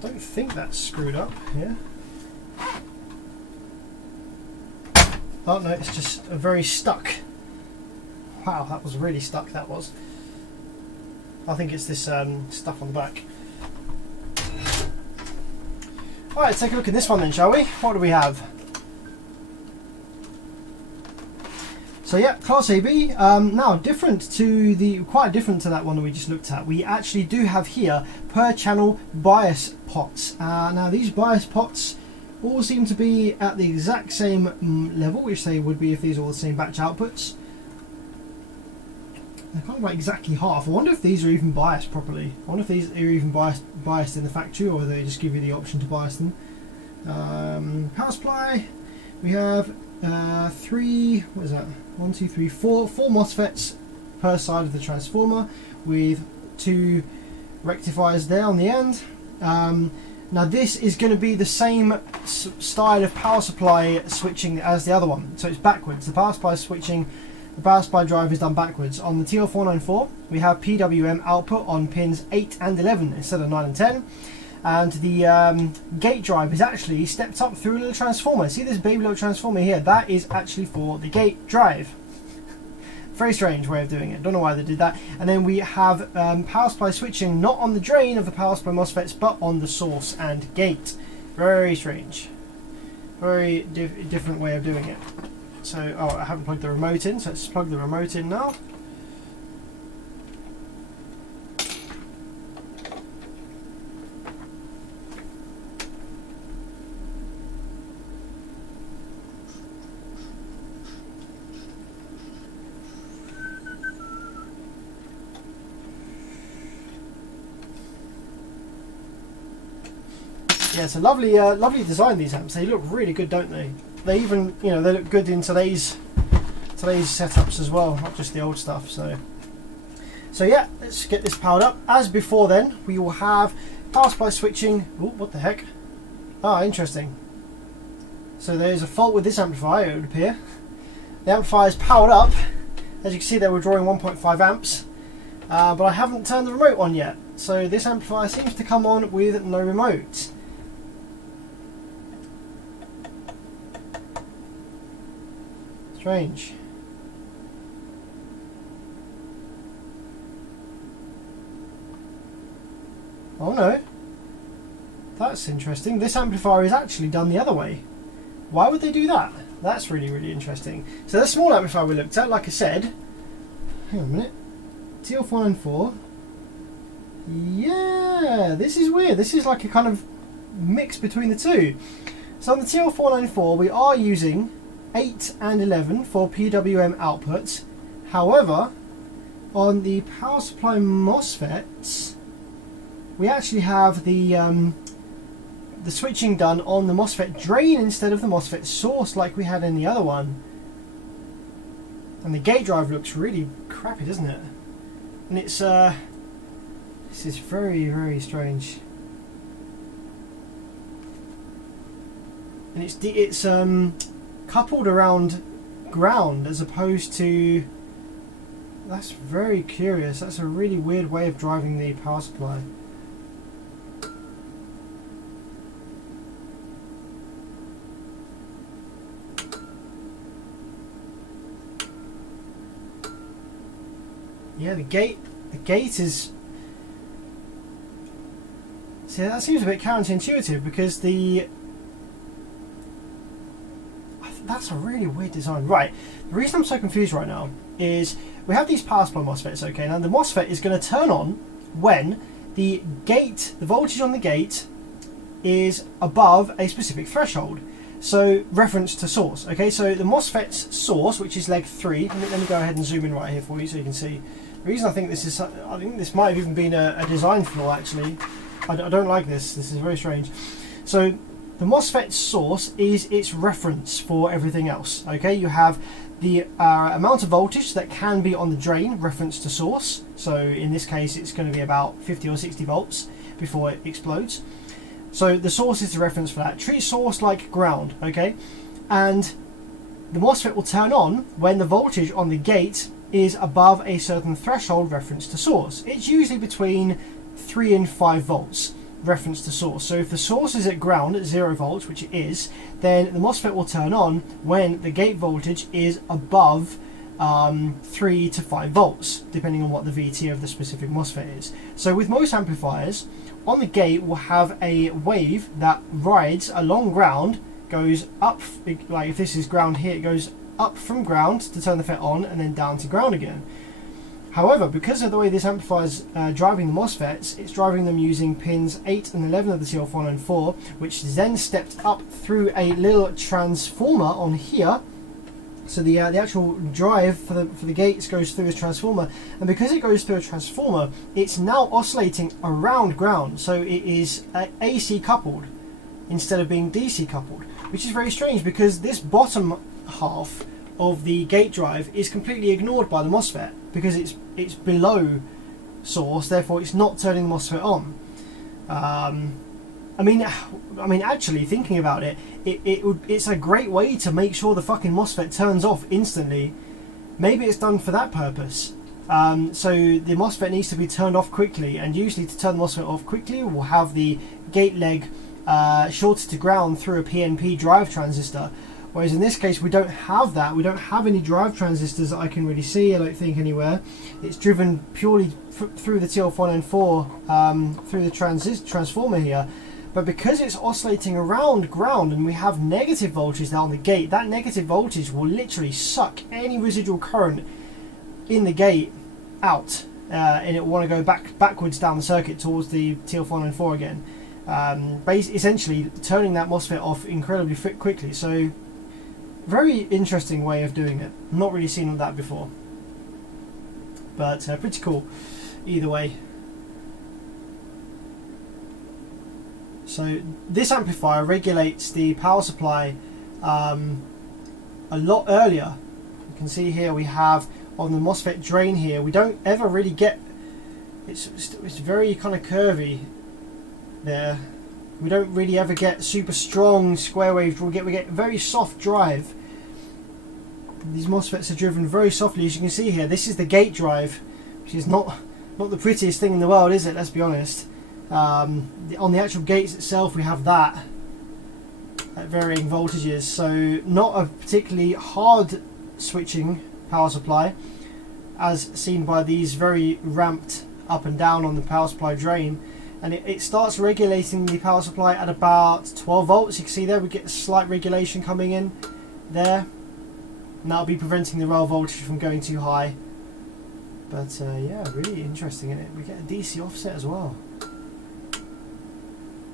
Don't think that's screwed up here. Oh no, it's just a very stuck. Wow, that was really stuck, that was. I think it's this stuff on the back. Alright, let's take a look at this one then, shall we? What do we have? So yeah, Class AB. Now, quite different to that one that we just looked at. We actually do have here per channel bias pots. Now these bias pots all seem to be at the exact same level, which they would be if these are all the same batch outputs. They're kind of like exactly half. I wonder if these are even biased properly. I wonder if these are even biased in the factory, or they just give you the option to bias them. Power supply. We have three. What is that? 1, 2, 3, 4 MOSFETs per side of the transformer, with 2 rectifiers there on the end. Now this is going to be the same style of power supply switching as the other one, so it's backwards. The power supply switching, the power supply drive is done backwards. On the TL494 we have PWM output on pins 8 and 11 instead of 9 and 10. And the gate drive is actually stepped up through a little transformer. See this baby little transformer here? That is actually for the gate drive. Very strange way of doing it. Don't know why they did that. And then we have power supply switching not on the drain of the power supply MOSFETs, but on the source and gate. Very strange. Very different way of doing it. So, oh, I haven't plugged the remote in, so let's plug the remote in now. Yeah, it's a lovely, lovely design. These amps, they look really good, don't they? They even, you know, they look good in today's setups as well, not just the old stuff. So yeah, let's get this powered up. As before, then we will have power supply switching. Oh, what the heck? Ah, interesting. So there's a fault with this amplifier, it would appear. The amplifier is powered up. As you can see, they were drawing 1.5 amps, but I haven't turned the remote on yet. So this amplifier seems to come on with no remote. Strange. Oh no, that's interesting. This amplifier is actually done the other way. Why would they do that? That's really, really interesting. So the small amplifier we looked at, like I said, hang on a minute, TL494. Yeah, this is weird. This is like a kind of mix between the two. So on the TL494 we are using 8 and 11 for PWM outputs. However, on the power supply MOSFETs, we actually have the switching done on the MOSFET drain instead of the MOSFET source like we had in the other one. And the gate drive looks really crappy, doesn't it? And it's this is very, very strange. And it's coupled around ground as opposed to. That's very curious. That's a really weird way of driving the power supply. Yeah, the gate is. See, that seems a bit counterintuitive because that's a really weird design. Right, the reason I'm so confused right now is we have these power supply MOSFETs, okay? Now the MOSFET is going to turn on when the voltage on the gate is above a specific threshold. So reference to source, okay? So the MOSFET's source, which is leg 3, let me go ahead and zoom in right here for you so you can see. The reason I think this might have even been a design flaw actually. I don't like this. This is very strange. So the MOSFET source is its reference for everything else. Okay, you have the amount of voltage that can be on the drain, reference to source. So in this case, it's going to be about 50 or 60 volts before it explodes. So the source is the reference for that. Treat source like ground. Okay, and the MOSFET will turn on when the voltage on the gate is above a certain threshold, reference to source. It's usually between 3 and 5 volts. Reference to source. So if the source is at ground at 0 volts, which it is, then the MOSFET will turn on when the gate voltage is above 3 to 5 volts, depending on what the VT of the specific MOSFET is. So with most amplifiers, on the gate we'll have a wave that rides along ground, goes up, like if this is ground here, it goes up from ground to turn the FET on and then down to ground again. However, because of the way this amplifier is driving the MOSFETs, it's driving them using pins 8 and 11 of the TL494, which then stepped up through a little transformer on here. So the actual drive for the gates goes through a transformer, and because it goes through a transformer, it's now oscillating around ground. So it is AC coupled instead of being DC coupled, which is very strange because this bottom half of the gate drive is completely ignored by the MOSFET because it's below source, therefore it's not turning the MOSFET on. I mean, actually thinking about it, it's a great way to make sure the fucking MOSFET turns off instantly. Maybe it's done for that purpose. So the MOSFET needs to be turned off quickly, and usually to turn the MOSFET off quickly, we'll have the gate leg shorted to ground through a PNP drive transistor. Whereas in this case we don't have that. We don't have any drive transistors that I can really see, I don't think, anywhere. It's driven purely through the TL494, through the transformer here. But because it's oscillating around ground and we have negative voltage now on the gate, that negative voltage will literally suck any residual current in the gate out. And it will want to go backwards down the circuit towards the TL494 again. Essentially turning that MOSFET off incredibly quickly. So very interesting way of doing it. Not really seen that before, but pretty cool either way. So this amplifier regulates the power supply a lot earlier. You can see here we have on the MOSFET drain here, we don't ever really get, it's very kind of curvy there. We don't really ever get super strong square waves. We get very soft drive. These MOSFETs are driven very softly, as you can see here. This is the gate drive, which is not the prettiest thing in the world, is it? Let's be honest. On the actual gates itself, we have that at varying voltages, so not a particularly hard switching power supply, as seen by these very ramped up and down on the power supply drain. And it starts regulating the power supply at about 12 volts. You can see there we get a slight regulation coming in there, and that'll be preventing the rail voltage from going too high. But yeah, really interesting in it. We get a DC offset as well.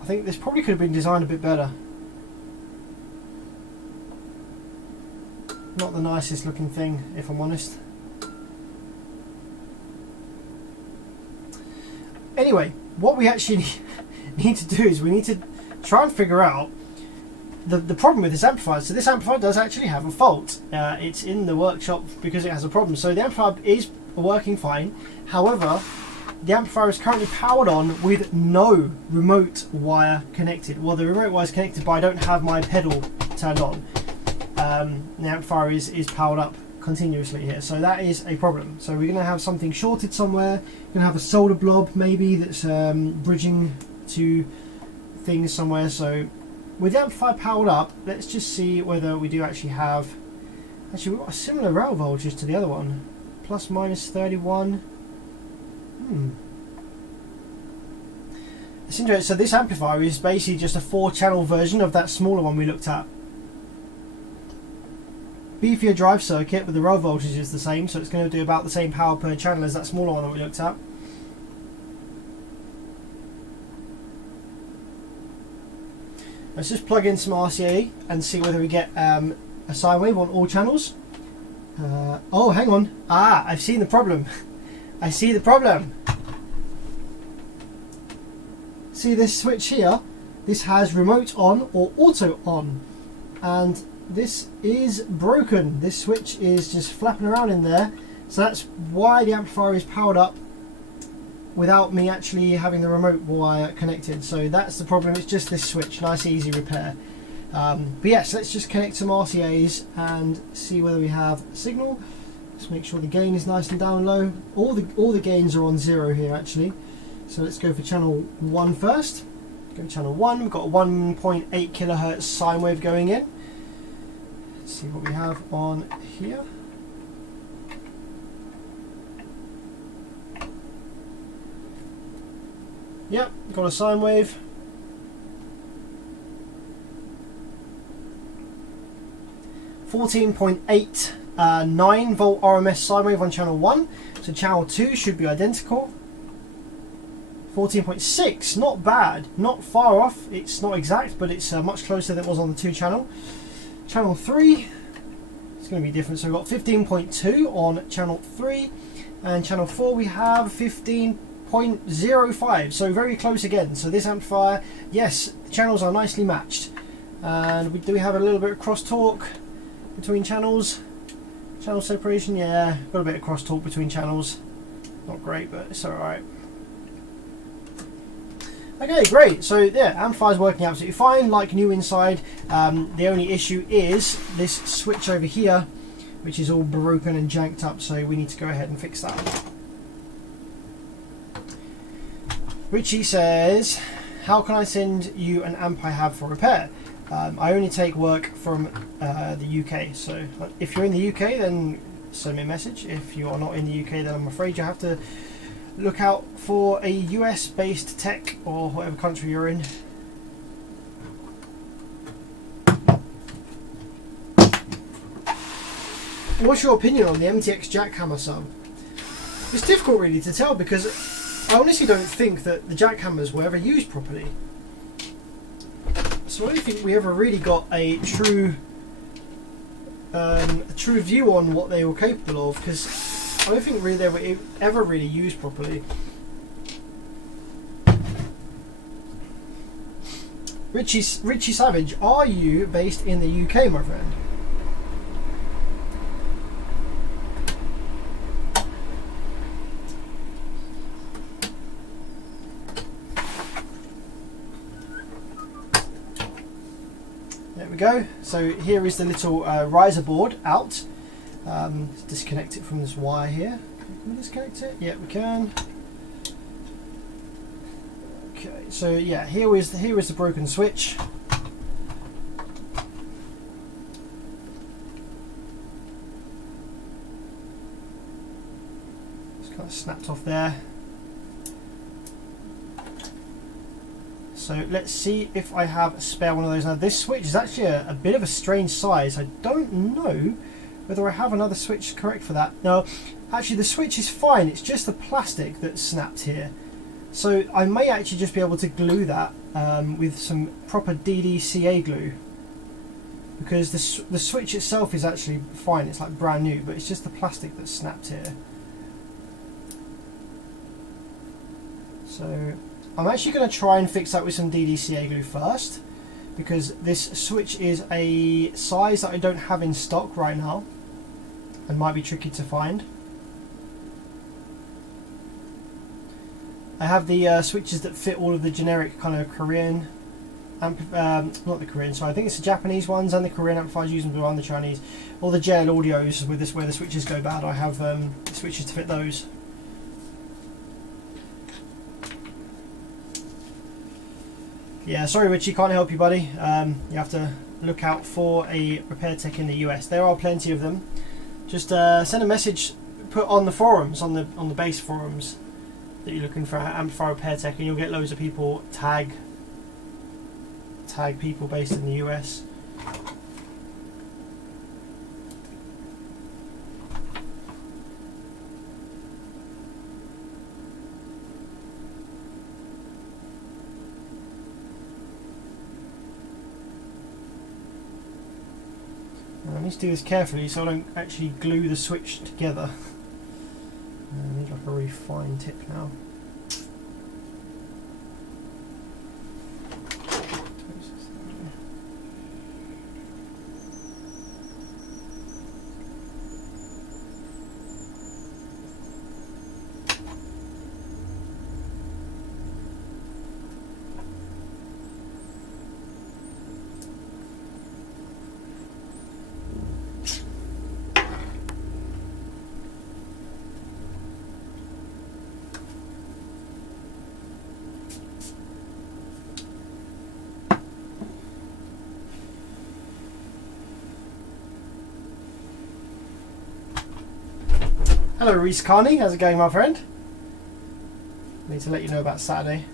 I think this probably could have been designed a bit better. Not the nicest looking thing, if I'm honest. anyway, what we actually need to do is we need to try and figure out the problem with this amplifier. So this amplifier does actually have a fault. It's in the workshop because it has a problem. So the amplifier is working fine. However, the amplifier is currently powered on with no remote wire connected. Well, the remote wire is connected, but I don't have my pedal turned on. The amplifier is powered up continuously here, so that is a problem. So we're going to have something shorted somewhere. We're going to have a solder blob maybe that's bridging to things somewhere. So with the amplifier powered up, let's just see whether we do actually have. Actually, we've got a similar rail voltage to the other one, plus minus 31. It's interesting. So this amplifier is basically just a 4-channel version of that smaller one we looked at. Beefier drive circuit, but the rail voltage is the same, so it's going to do about the same power per channel as that smaller one that we looked at. Let's just plug in some RCA and see whether we get a sine wave on all channels. Oh, hang on. I've seen the problem. I see the problem. See this switch here? This has remote on or auto on, and this is broken. This switch is just flapping around in there, so that's why the amplifier is powered up without me actually having the remote wire connected. So that's the problem. It's just this switch. Nice easy repair. But yes, let's just connect some RCAs and see whether we have signal. Just make sure the gain is nice and down low. All the gains are on 0 here actually. So let's go for channel 1 first. Go to channel 1. We've got a 1.8 kilohertz sine wave going in. Let's see what we have on here. Yep, got a sine wave. (14.89 volt RMS sine wave on channel 1. So channel 2 should be identical. 14.6, not bad, not far off. It's not exact, but it's much closer than it was on the 2 channel. Channel 3, it's going to be different. So we've got 15.2 on channel 3, and channel 4 we have 15.05. So very close again. So this amplifier, yes, the channels are nicely matched, and we do have a little bit of crosstalk between channels. Channel separation, yeah, got a bit of crosstalk between channels. Not great, but it's alright. Okay, great. So yeah, amplifier's working absolutely fine, like new inside. The only issue is this switch over here, which is all broken and janked up, so we need to go ahead and fix that. Richie says, how can I send you an amp I have for repair? I only take work from the UK, so if you're in the UK then send me a message. If you are not in the UK then I'm afraid you have to look out for a US based tech or whatever country you're in. What's your opinion on the MTX jackhammer sub? It's difficult really to tell because I honestly don't think that the jackhammers were ever used properly. So I don't think we ever really got a true view on what they were capable of, because I don't think really they were ever really used properly. Richie Savage, are you based in the UK, my friend? There we go. So here is the little riser board out. Let's disconnect it from this wire here. Can we disconnect it? Yeah, we can. Okay, so yeah, here is the broken switch. It's kind of snapped off there. So let's see if I have a spare one of those. Now this switch is actually a bit of a strange size. I don't know whether I have another switch correct for that. No, actually the switch is fine, it's just the plastic that's snapped here. So I may actually just be able to glue that with some proper DDCA glue, because the switch itself is actually fine, it's like brand new, but it's just the plastic that's snapped here. So I'm actually going to try and fix that with some DDCA glue first, because this switch is a size that I don't have in stock right now and might be tricky to find. I have the switches that fit all of the generic kind of Korean not the Korean, sorry, I think it's the Japanese ones and the Korean amplifiers using blue and the Chinese, or the JL audios with this where the switches go bad. I have switches to fit those. Yeah, sorry Richie, can't help you, buddy. You have to look out for a repair tech in the US. There are plenty of them. Just send a message, put on the forums, on the base forums, that you're looking for an amplifier repair tech, and you'll get loads of people tag people based in the US. I need to do this carefully so I don't actually glue the switch together. I need like a really fine tip now. Hello Reese Carney, how's it going my friend? Need to let you know about Saturday.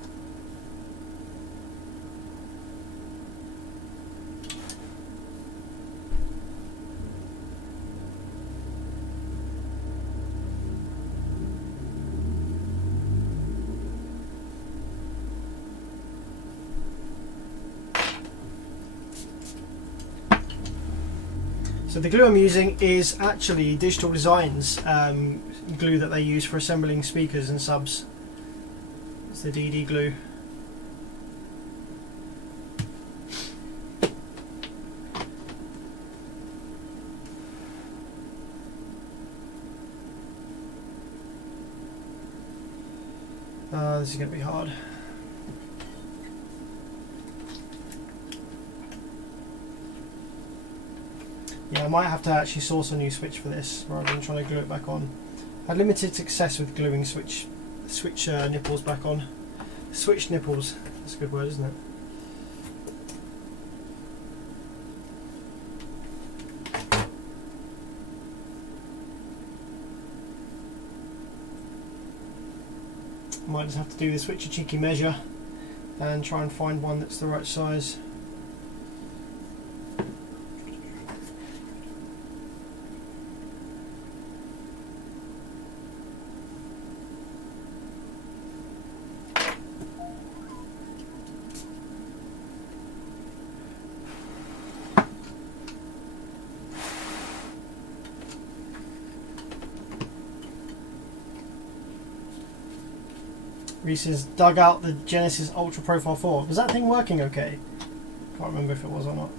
So the glue I'm using is actually Digital Designs glue that they use for assembling speakers and subs. It's the DD glue. This is going to be hard. Yeah, I might have to actually source a new switch for this rather than trying to glue it back on. I had limited success with gluing switch nipples back on. Switch nipples, that's a good word, isn't it? I might just have to do the switch a cheeky measure and try and find one that's the right size. Reese has dug out the Genesis Ultra Profile 4. Was that thing working okay? Can't remember if it was or not.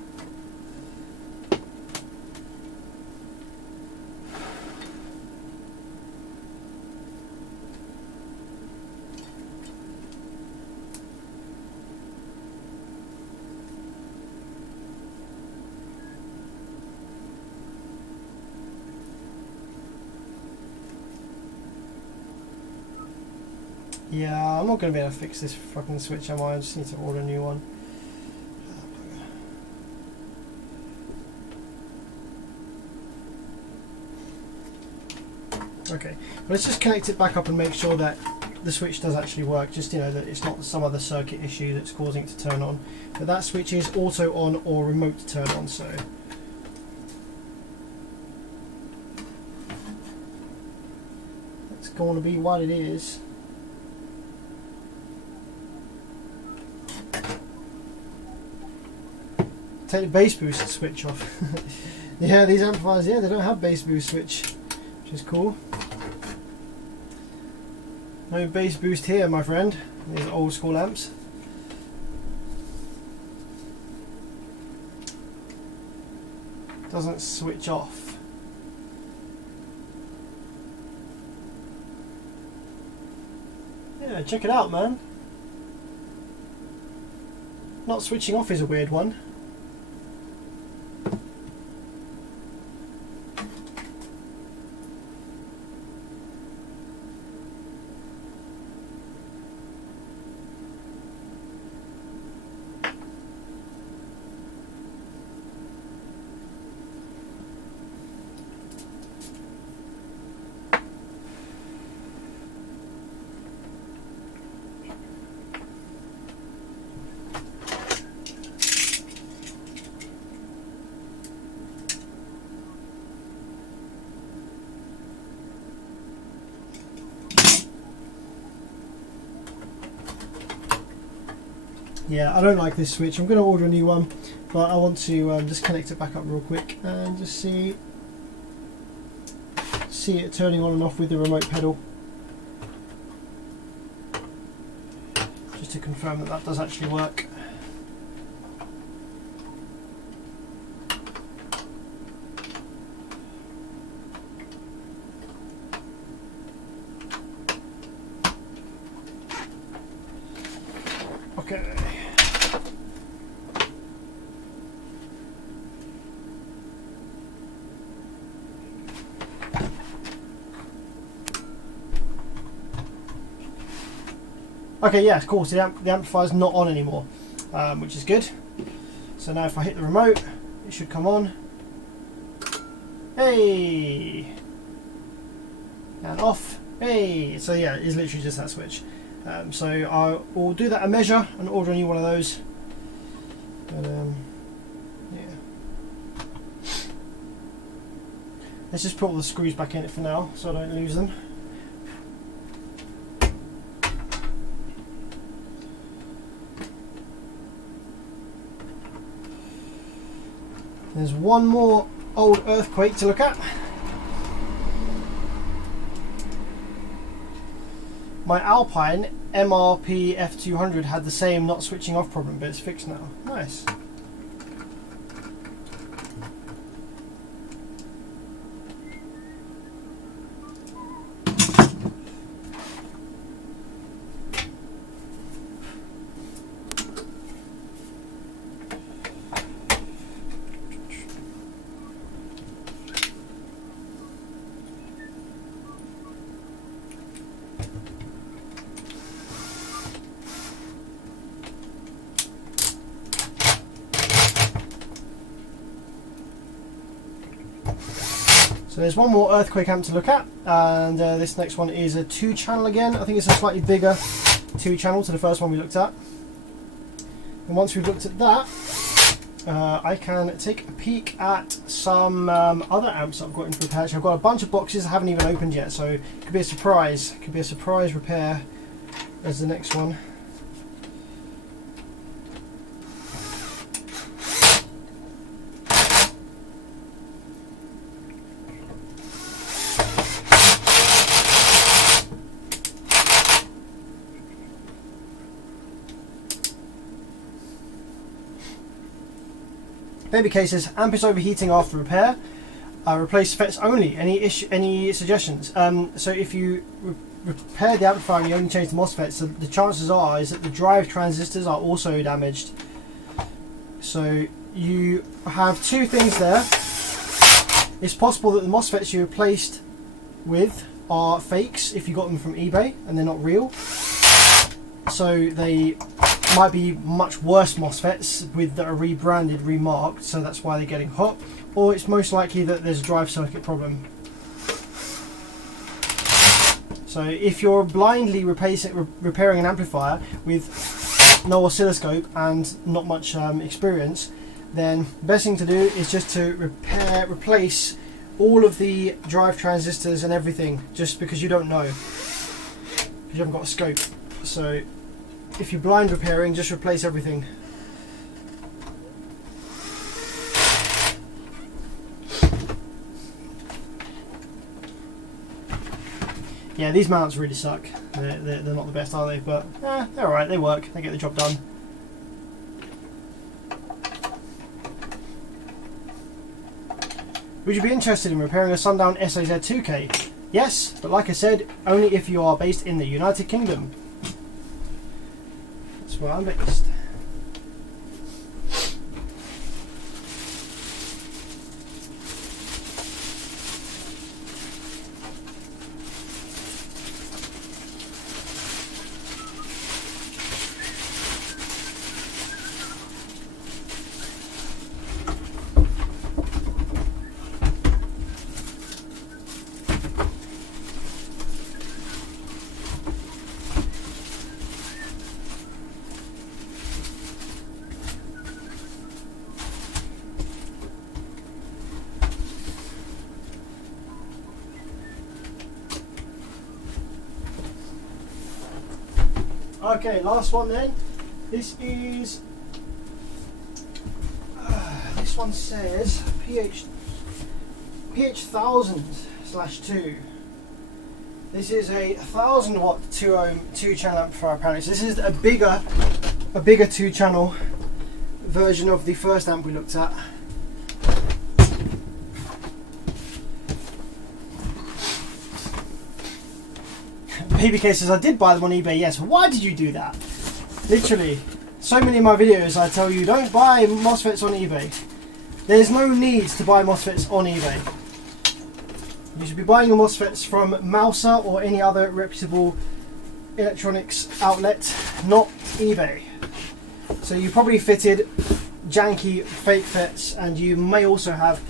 Yeah, I'm not going to be able to fix this fucking switch, am I? I just need to order a new one. Okay, let's just connect it back up and make sure that the switch does actually work. Just, you know, that it's not some other circuit issue that's causing it to turn on. But that switch is auto on or remote turn on, so that's going to be what it is. Take the bass boost switch off. Yeah, these amplifiers, yeah, they don't have bass boost switch, which is cool. No bass boost here, my friend. These old school amps. Doesn't switch off. Yeah, check it out, man. Not switching off is a weird one. Yeah, I don't like this switch. I'm going to order a new one, but I want to just connect it back up real quick and just see it turning on and off with the remote pedal, just to confirm that that does actually work. Okay. Okay, yeah, of course, the amplifier's not on anymore, which is good. So now if I hit the remote, it should come on. Hey! And off. Hey! So yeah, it's literally just that switch. So I will do that a measure and order a new one of those. But yeah. Let's just put all the screws back in it for now so I don't lose them. There's one more old earthquake to look at. My Alpine MRP F200 had the same not switching off problem, but it's fixed now. Nice. So there's one more earthquake amp to look at, and this next one is a 2-channel again. I think it's a slightly bigger 2-channel to the first one we looked at. And once we've looked at that, I can take a peek at some other amps that I've got in repair. I've got a bunch of boxes I haven't even opened yet, so it could be a surprise. It could be a surprise repair as the next one. Baby cases, amp is overheating after repair. Replace FETs only. Any suggestions? So if you repair the amplifier and you only change the MOSFETs, the chances are is that the drive transistors are also damaged. So you have two things there. It's possible that the MOSFETs you replaced with are fakes if you got them from eBay and they're not real. So they might be much worse MOSFETs that are rebranded, remarked, so that's why they're getting hot. Or it's most likely that there's a drive circuit problem. So if you're blindly repairing an amplifier with no oscilloscope and not much experience, then the best thing to do is just to replace all of the drive transistors and everything, just because you don't know, because you haven't got a scope. So if you're blind repairing, just replace everything. Yeah, these mounts really suck. They're not the best, are they? But they're alright, they work, they get the job done. Would you be interested in repairing a Sundown SAZ2K? Yes, but like I said, only if you are based in the United Kingdom. That's where I'm based. Okay, last one then. This is this one says PH 1000/2. This is a 1000 watt 2 ohm 2-channel amplifier apparently. So this is a bigger 2-channel version of the first amp we looked at. PBK says, I did buy them on eBay. Yes, why did you do that? Literally, so many of my videos I tell you don't buy MOSFETs on eBay. There's no need to buy MOSFETs on eBay. You should be buying your MOSFETs from Mouser or any other reputable electronics outlet, not eBay. So you probably fitted janky fake FETs, and you may also have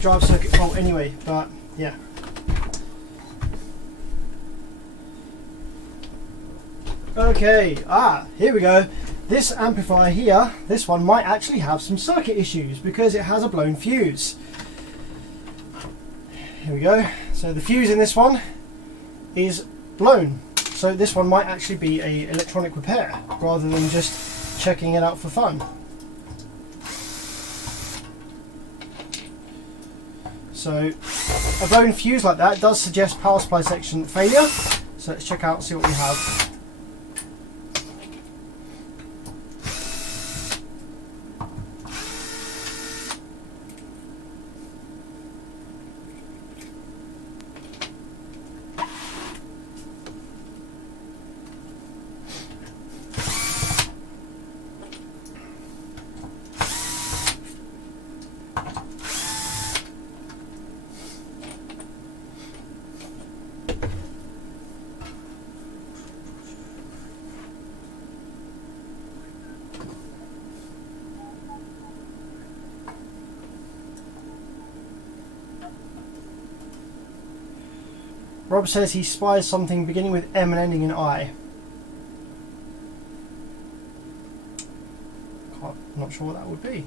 drive circuit fault anyway, but yeah. Okay, here we go. This amplifier here, this one might actually have some circuit issues because it has a blown fuse. Here we go. So the fuse in this one is blown. So this one might actually be a electronic repair rather than just checking it out for fun. So a blown fuse like that does suggest power supply section failure. So let's check out and see what we have. Rob says he spies something beginning with M and ending in I. Not sure what that would be.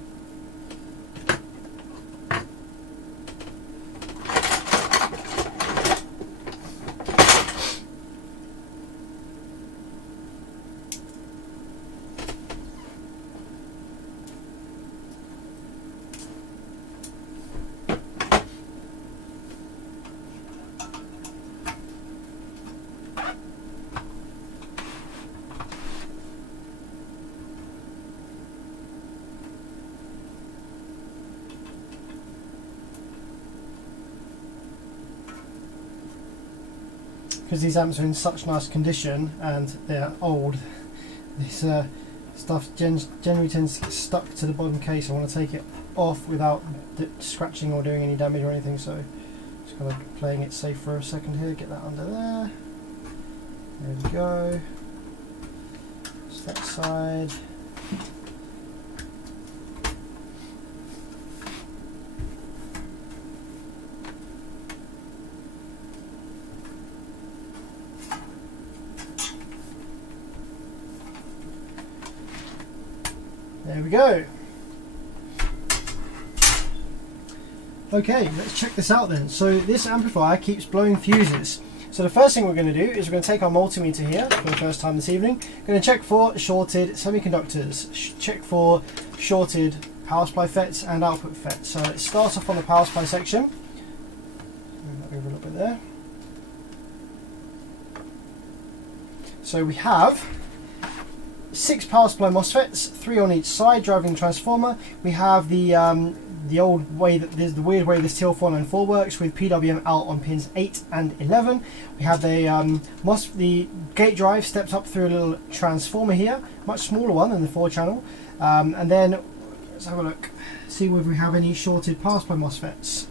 Because these amps are in such nice condition and they're old, this stuff generally tends to get stuck to the bottom case. I want to take it off without scratching or doing any damage or anything, so just kind of playing it safe for a second here. Get that under there. There we go. Just that side. There we go. Okay, let's check this out then. So this amplifier keeps blowing fuses. So the first thing we're going to do is we're going to take our multimeter here for the first time this evening. We're going to check for shorted semiconductors, check for shorted power supply FETs and output FETs. So let's start off on the power supply section. Move that over a little bit there. So we have 6 power supply MOSFETs, 3 on each side, driving the transformer. We have the old way that there's the weird way this TL494 works with PWM out on pins 8 and 11. We have the gate drive steps up through a little transformer here, much smaller one than the 4-channel. And then let's have a look, see whether we have any shorted power supply MOSFETs.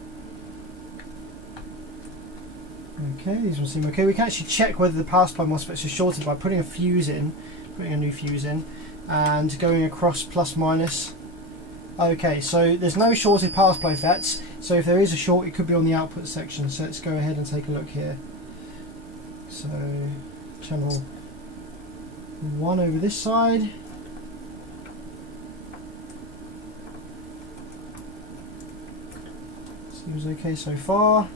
Okay, these ones seem okay. We can actually check whether the power supply MOSFETs are shorted by putting a fuse in, putting a new fuse in, and going across plus minus. Okay, so there's no shorted power supply FETs, so if there is a short, it could be on the output section. So let's go ahead and take a look here. So channel 1 over this side. Seems okay so far.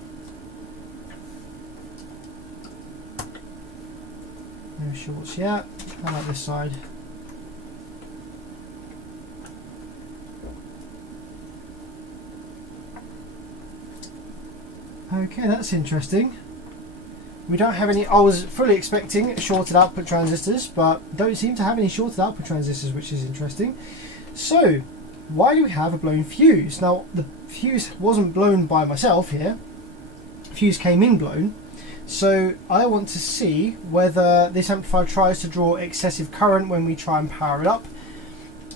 No shorts yet. How about this side? Okay, that's interesting. We don't have any. I was fully expecting shorted output transistors, but don't seem to have any shorted output transistors, which is interesting. So, why do we have a blown fuse? Now, the fuse wasn't blown by myself here. Fuse came in blown. So I want to see whether this amplifier tries to draw excessive current when we try and power it up,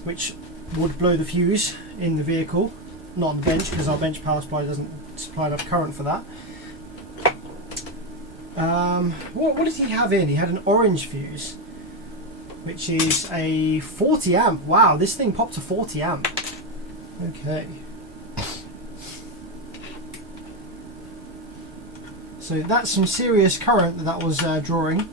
which would blow the fuse in the vehicle, not on the bench, because our bench power supply doesn't supply enough current for that. What did he have in? He had an orange fuse, which is a 40 amp. Wow, this thing popped to 40 amp. Okay. So that's some serious current that was drawing.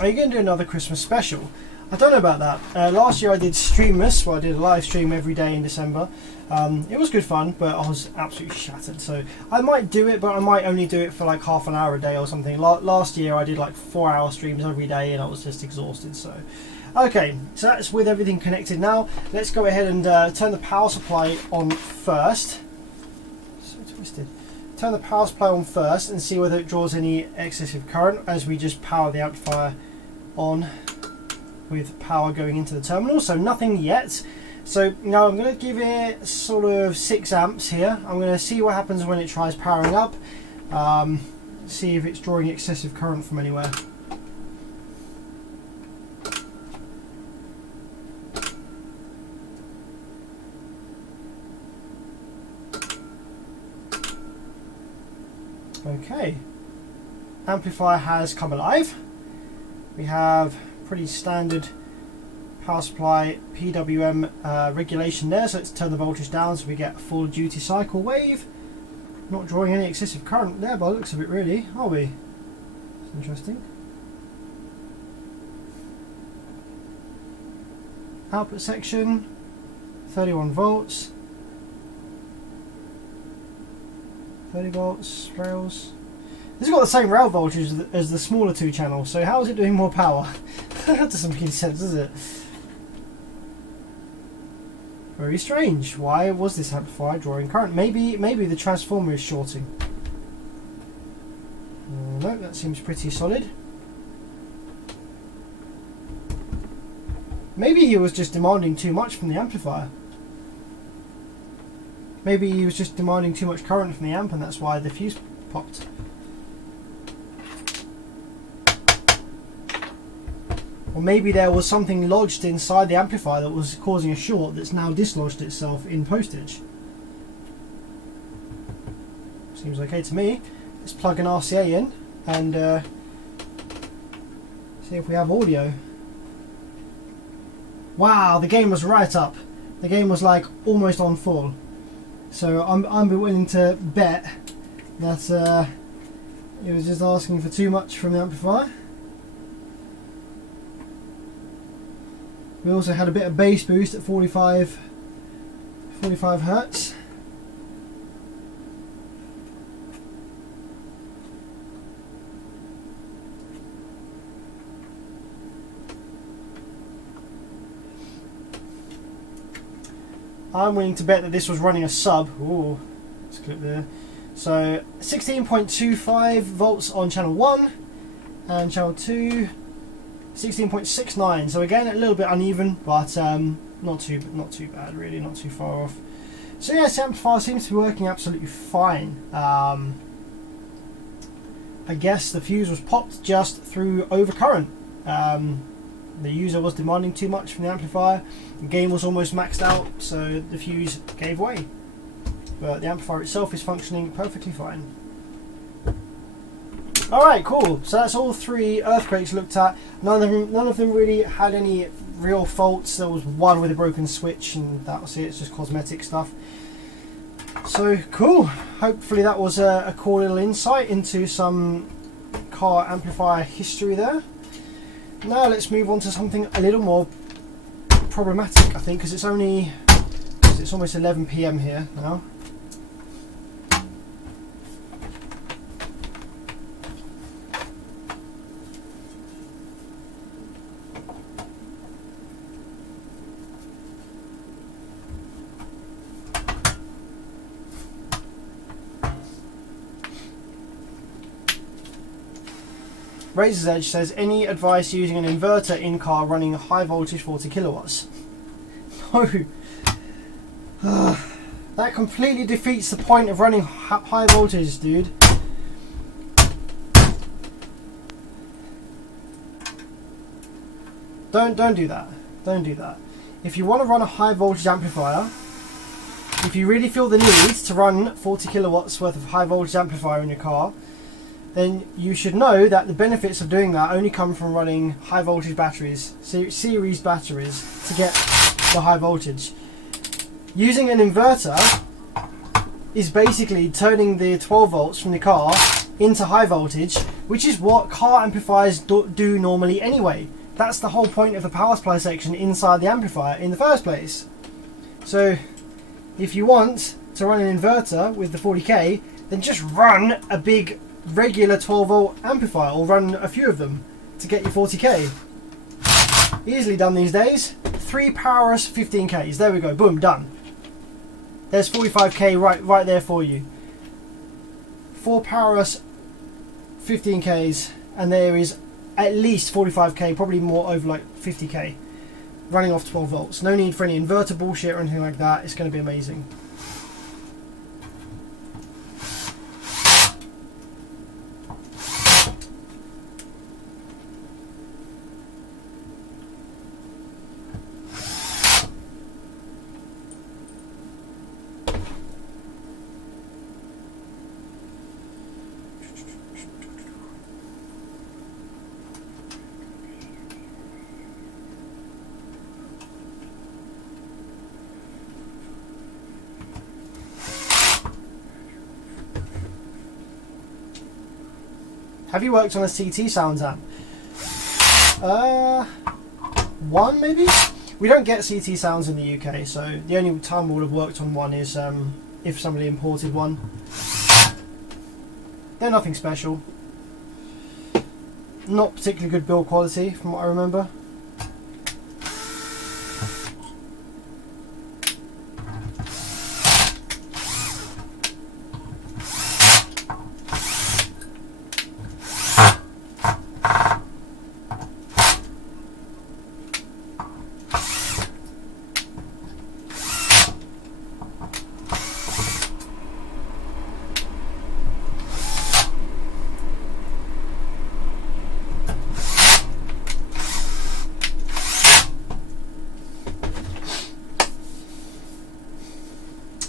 Are you going to do another Christmas special? I don't know about that. Last year I did Streamless, well I did a live stream every day in December. It was good fun, but I was absolutely shattered. So I might do it, but I might only do it for like half an hour a day or something. Last year I did like 4-hour streams every day and I was just exhausted. So okay, so that's with everything connected now. Let's go ahead and turn the power supply on first. So twisted. Turn the power supply on first and see whether it draws any excessive current as we just power the amplifier on with power going into the terminal. So nothing yet. So now I'm going to give it sort of 6 amps here. I'm going to see what happens when it tries powering up. See if it's drawing excessive current from anywhere. Okay, amplifier has come alive. We have pretty standard power supply PWM regulation there, so let's turn the voltage down so we get a full duty cycle wave. Not drawing any excessive current there by the looks of it, really, are we? It's interesting. Output section, 31 volts. 30 volts, rails. This has got the same rail voltage as the smaller 2-channel, so how is it doing more power? That doesn't make any sense, does it? Very strange. Why was this amplifier drawing current? Maybe the transformer is shorting. No, that seems pretty solid. Maybe he was just demanding too much from the amplifier. Maybe he was just demanding too much current from the amp and that's why the fuse popped. Or maybe there was something lodged inside the amplifier that was causing a short that's now dislodged itself in postage. Seems okay to me. Let's plug an RCA in and see if we have audio. Wow, the game was right up. The game was like almost on full. So I'm willing to bet that it was just asking for too much from the amplifier. We also had a bit of bass boost at 45 hertz. I'm willing to bet that this was running a sub. Ooh, let's click there. So 16.25 volts on channel 1 and channel 2 16.69. So again a little bit uneven, but not too bad really, not too far off. So yeah, this amplifier seems to be working absolutely fine. I guess the fuse was popped just through overcurrent. The user was demanding too much from the amplifier. The gain was almost maxed out, so the fuse gave way. But the amplifier itself is functioning perfectly fine. Alright, cool. So that's all 3 earthquakes looked at. None of them really had any real faults. There was one with a broken switch and that was it. It's just cosmetic stuff. So cool. Hopefully that was a cool little insight into some car amplifier history there. Now let's move on to something a little more problematic, I think, because it's almost 11 PM here now. Razor's Edge says, any advice using an inverter in car running high voltage 40 kilowatts? No. That completely defeats the point of running high voltage, dude. Don't do that. Don't do that. If you want to run a high voltage amplifier, if you really feel the need to run 40 kilowatts worth of high voltage amplifier in your car, then you should know that the benefits of doing that only come from running high voltage batteries, series batteries, to get the high voltage. Using an inverter is basically turning the 12 volts from the car into high voltage, which is what car amplifiers do normally anyway. That's the whole point of the power supply section inside the amplifier in the first place. So if you want to run an inverter with the 40k, then just run a big regular 12 volt amplifier, or run a few of them to get your 40k. Easily done these days. 3 powerless 15ks. There we go. Boom, done. There's 45k right there for you. 4 powerless 15ks, and there is at least 45k, probably more, over like 50k, running off 12 volts. No need for any inverter bullshit or anything like that. It's going to be amazing. Have you worked on a CT sounds amp? One maybe? We don't get CT sounds in the UK, so the only time we would have worked on one is if somebody imported one. They're nothing special. Not particularly good build quality from what I remember.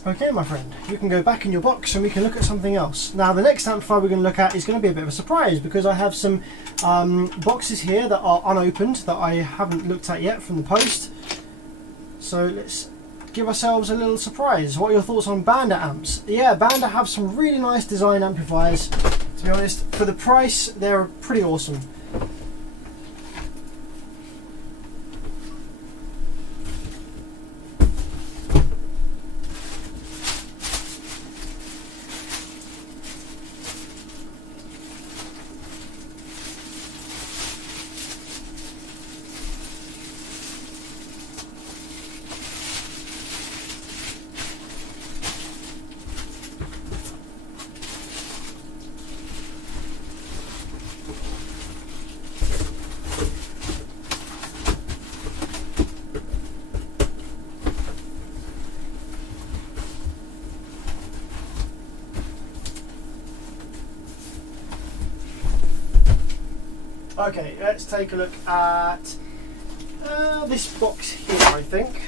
Okay, my friend, you can go back in your box and we can look at something else. Now, the next amplifier we're going to look at is going to be a bit of a surprise because I have some boxes here that are unopened that I haven't looked at yet from the post. So let's give ourselves a little surprise. What are your thoughts on Banda amps? Yeah, Banda have some really nice design amplifiers. To be honest, for the price, they're pretty awesome. Okay, let's take a look at this box here, I think.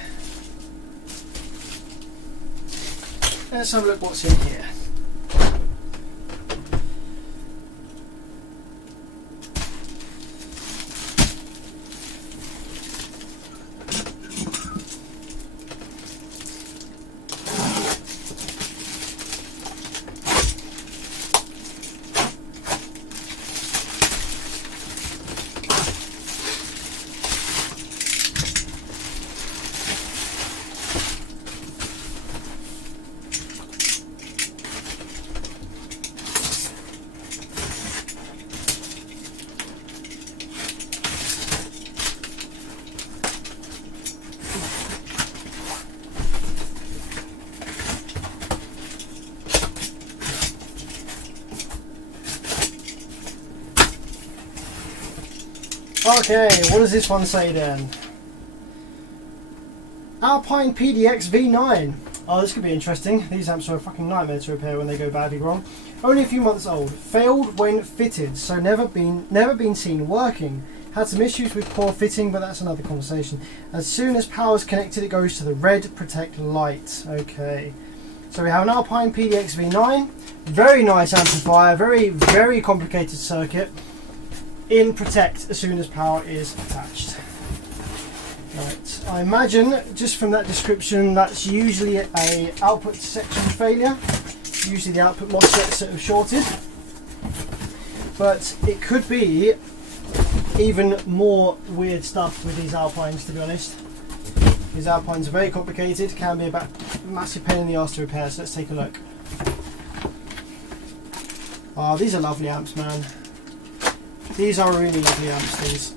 Let's have a look what's in here. Okay, what does this one say then? Alpine PDX V9. Oh, this could be interesting. These amps are a fucking nightmare to repair when they go badly wrong. Only a few months old. Failed when fitted, so never been seen working. Had some issues with poor fitting, but that's another conversation. As soon as power's connected, it goes to the red protect light. Okay. So we have an Alpine PDX V9. Very nice amplifier. Very complicated circuit. In protect as soon as power is attached. Right, I imagine just from that description that's usually a output section failure. Usually the output MOSFETs that have shorted, but it could be even more weird stuff with these Alpines, to be honest. These Alpines are very complicated, can be a massive pain in the arse to repair, so let's take a look. Oh, these are lovely amps, man. These are really lovely amps, these.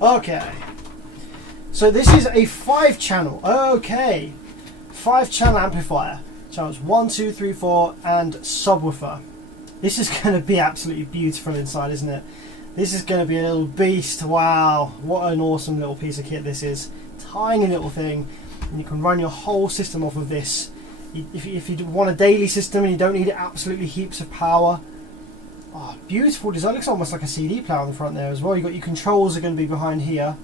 Okay. So this is a 5-channel. Okay. 5-channel amplifier. Channels 1, 2, 3, 4 and subwoofer. This is going to be absolutely beautiful inside, isn't it? This is going to be a little beast. Wow, what an awesome little piece of kit this is. Tiny little thing, and you can run your whole system off of this. If you want a daily system and you don't need absolutely heaps of power. Oh, beautiful design. Looks almost like a CD player on the front there as well. You've got your controls are going to be behind here.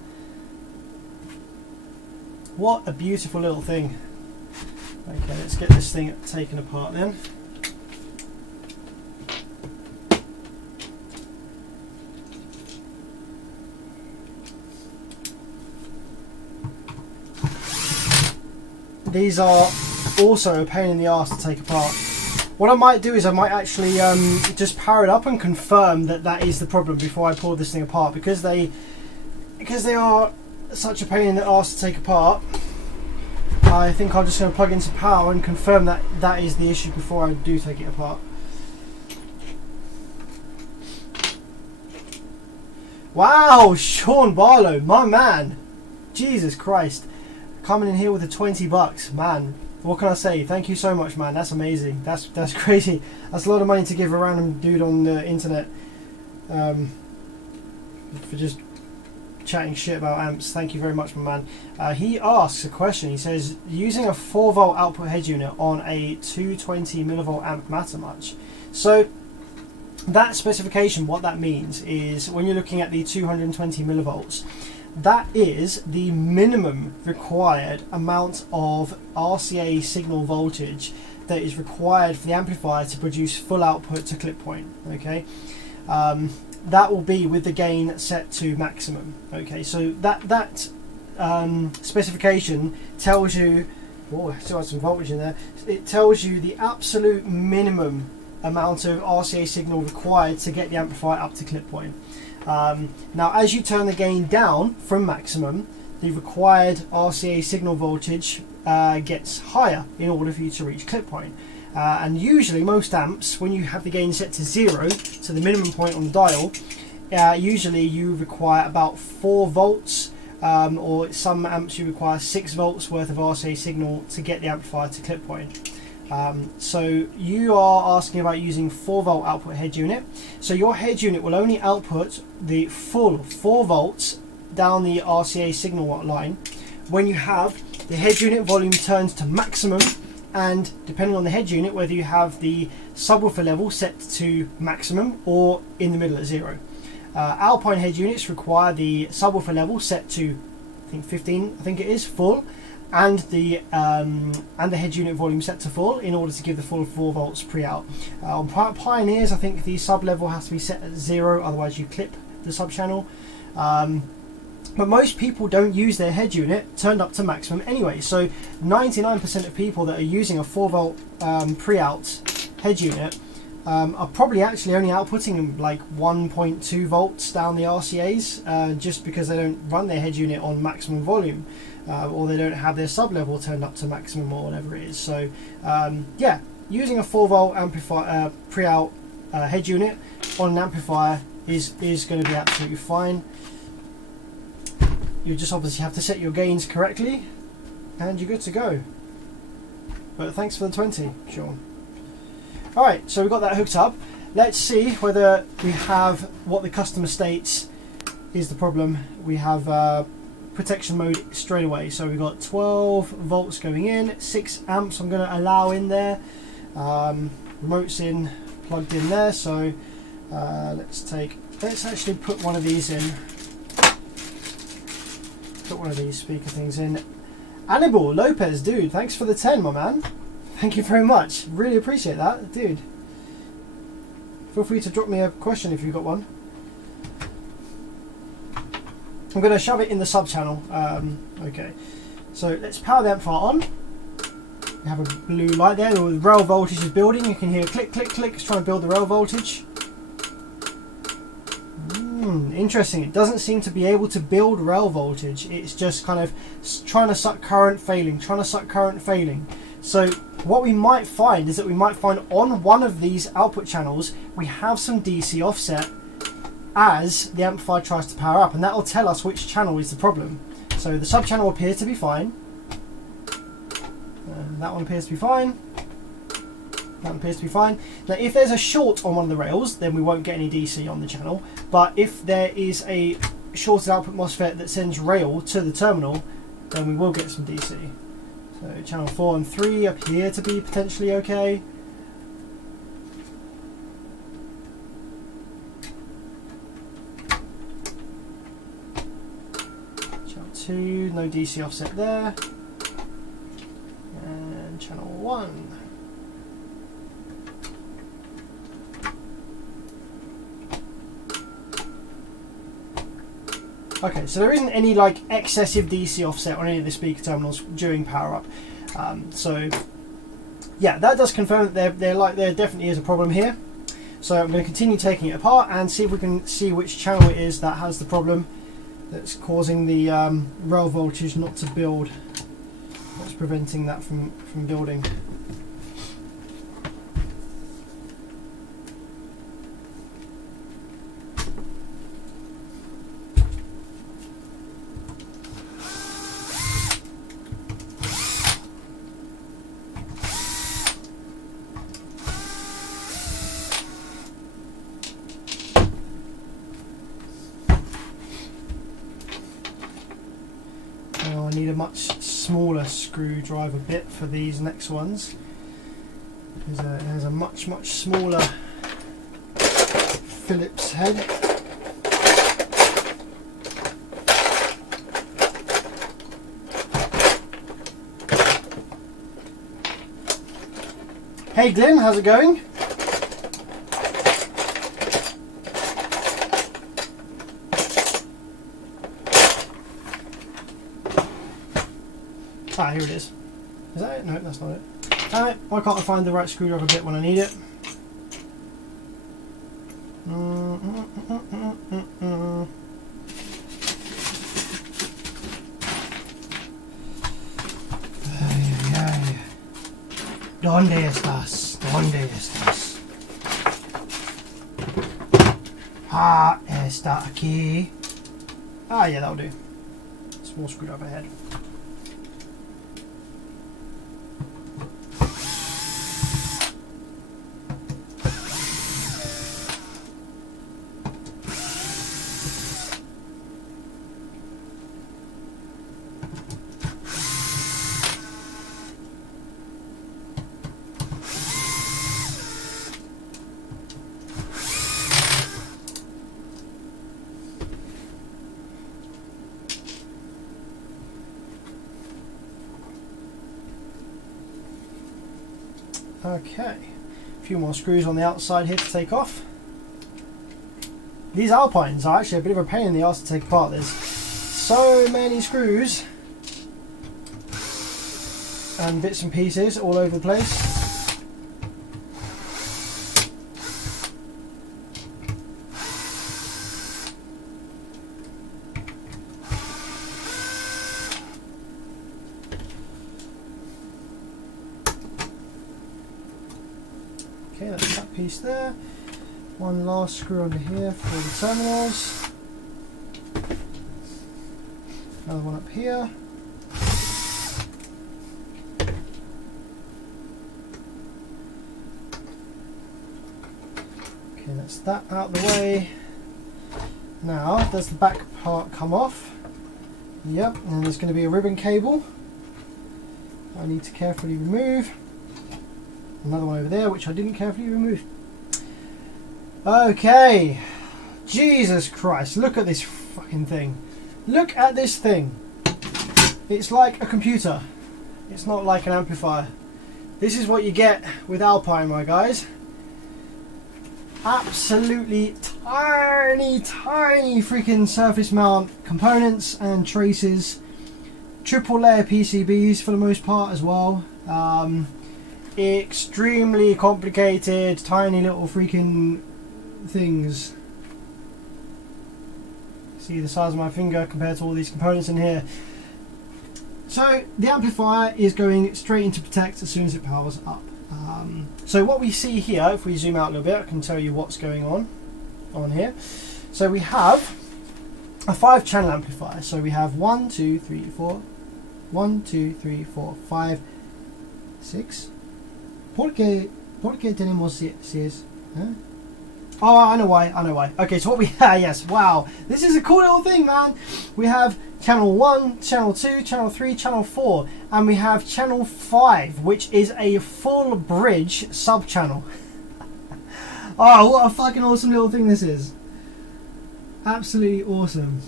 What a beautiful little thing. Okay, let's get this thing taken apart then. These are also a pain in the arse to take apart. What I might do is I might actually just power it up and confirm that that is the problem before I pull this thing apart, because they are such a pain in the arse to take apart. I think I'm just going to plug in some power and confirm that that is the issue before I do take it apart. Wow, Sean Barlow, my man. Jesus Christ. Coming in here with the 20 bucks, man. What can I say? Thank you so much, man. That's amazing. That's crazy. That's a lot of money to give a random dude on the internet for just chatting shit about amps. Thank you very much, my man. He asks a question. He says, using a 4 volt output head unit on a 220 millivolt amp matter much? So that specification, what that means is when you're looking at the 220 millivolts, that is the minimum required amount of RCA signal voltage that is required for the amplifier to produce full output to clip point. Okay, that will be with the gain set to maximum. Okay, so that specification tells you, oh, I still have some voltage in there. It tells you the absolute minimum amount of RCA signal required to get the amplifier up to clip point. Now, as you turn the gain down from maximum, the required RCA signal voltage gets higher in order for you to reach clip point. And usually most amps, when you have the gain set to 0, to the minimum point on the dial, usually you require about 4 volts, or some amps you require 6 volts worth of RCA signal to get the amplifier to clip point. So you are asking about using 4 volt output head unit. So your head unit will only output the full 4 volts down the RCA signal line when you have the head unit volume turned to maximum, and depending on the head unit, whether you have the subwoofer level set to maximum or in the middle at 0. Alpine head units require the subwoofer level set to, I think 15, I think it is, full, and the head unit volume set to full in order to give the full 4 volts pre-out. On Pioneers, I think the sub level has to be set at 0, otherwise you clip the sub channel. But most people don't use their head unit turned up to maximum anyway, so 99% of people that are using a 4 volt pre-out head unit are probably actually only outputting like 1.2 volts down the RCAs, just because they don't run their head unit on maximum volume. Or they don't have their sub level turned up to maximum or whatever it is. So yeah, using a 4 volt amplifier pre-out head unit on an amplifier is going to be absolutely fine. You just obviously have to set your gains correctly and you're good to go. But thanks for the 20, Sean. Alright, so we've got that hooked up. Let's see whether we have what the customer states is the problem. We have protection mode straight away. So we've got 12 volts going in, 6 amps I'm going to allow in there. Remote's in, plugged in there. So let's actually put one of these in. Put one of these speaker things in. Anibal Lopez, dude, thanks for the 10, my man. Thank you very much. Really appreciate that, dude. Feel free to drop me a question if you've got one. I'm going to shove it in the sub channel. Okay, so let's power the amplifier on. We have a blue light there. The rail voltage is building. You can hear click, click, click. It's trying to build the rail voltage. Interesting. It doesn't seem to be able to build rail voltage. It's just kind of trying to suck current, failing, trying to suck current, failing. So what we might find is that we might find on one of these output channels we have some DC offset as the amplifier tries to power up, and that will tell us which channel is the problem. So the sub channel appears to be fine. That one appears to be fine. That one appears to be fine. Now if there's a short on one of the rails, then we won't get any DC on the channel. But if there is a shorted output MOSFET that sends rail to the terminal, then we will get some DC. So channel 4 and 3 appear to be potentially okay. Channel 2, no DC offset there. And channel 1. Okay, so there isn't any like excessive DC offset on any of the speaker terminals during power up. So yeah, that does confirm that there definitely is a problem here. So I'm going to continue taking it apart and see if we can see which channel it is that has the problem that's causing the rail voltage not to build. What's preventing that from building? Now I need a much smaller screwdriver bit for these next ones. It has a much smaller Phillips head. Hey Glenn, how's it going? Ah, here it is. Is that it? No, that's not it. Damn it, why can't I find the right screwdriver bit when I need it? ¿Dónde estás? ¿Dónde estás? Ah, está aquí. Ah, yeah, that'll do. Small screwdriver head. Okay, a few more screws on the outside here to take off. These Alpines are actually a bit of a pain in the arse to take apart. There's so many screws and bits and pieces all over the place. Okay, that's that piece there. One last screw under here for the terminals. Another one up here. Okay, that's that out of the way. Now, does the back part come off? Yep, and there's going to be a ribbon cable I need to carefully remove. Another one over there which I didn't carefully remove. Okay, Jesus Christ, look at this fucking thing. Look at this thing. It's like a computer. It's not like an amplifier. This is what you get with Alpine, my guys. Absolutely tiny freaking surface mount components and traces. Triple layer PCBs for the most part as well. Extremely complicated, tiny little freaking things. See the size of my finger compared to all these components in here. So the amplifier is going straight into Protect as soon as it powers up. So what we see here, if we zoom out a little bit, I can tell you what's going on here. So we have a 5-channel amplifier. So we have 1, 2, 3, 4, 1, 2, 3, 4, 5, 6. ¿Por qué tenemos 6? Huh? Oh, I know why. Okay, so what we have, yes, wow. This is a cool little thing, man. We have channel 1, channel 2, channel 3, channel 4, and we have channel 5, which is a full bridge sub-channel. Oh, what a fucking awesome little thing this is. Absolutely awesome.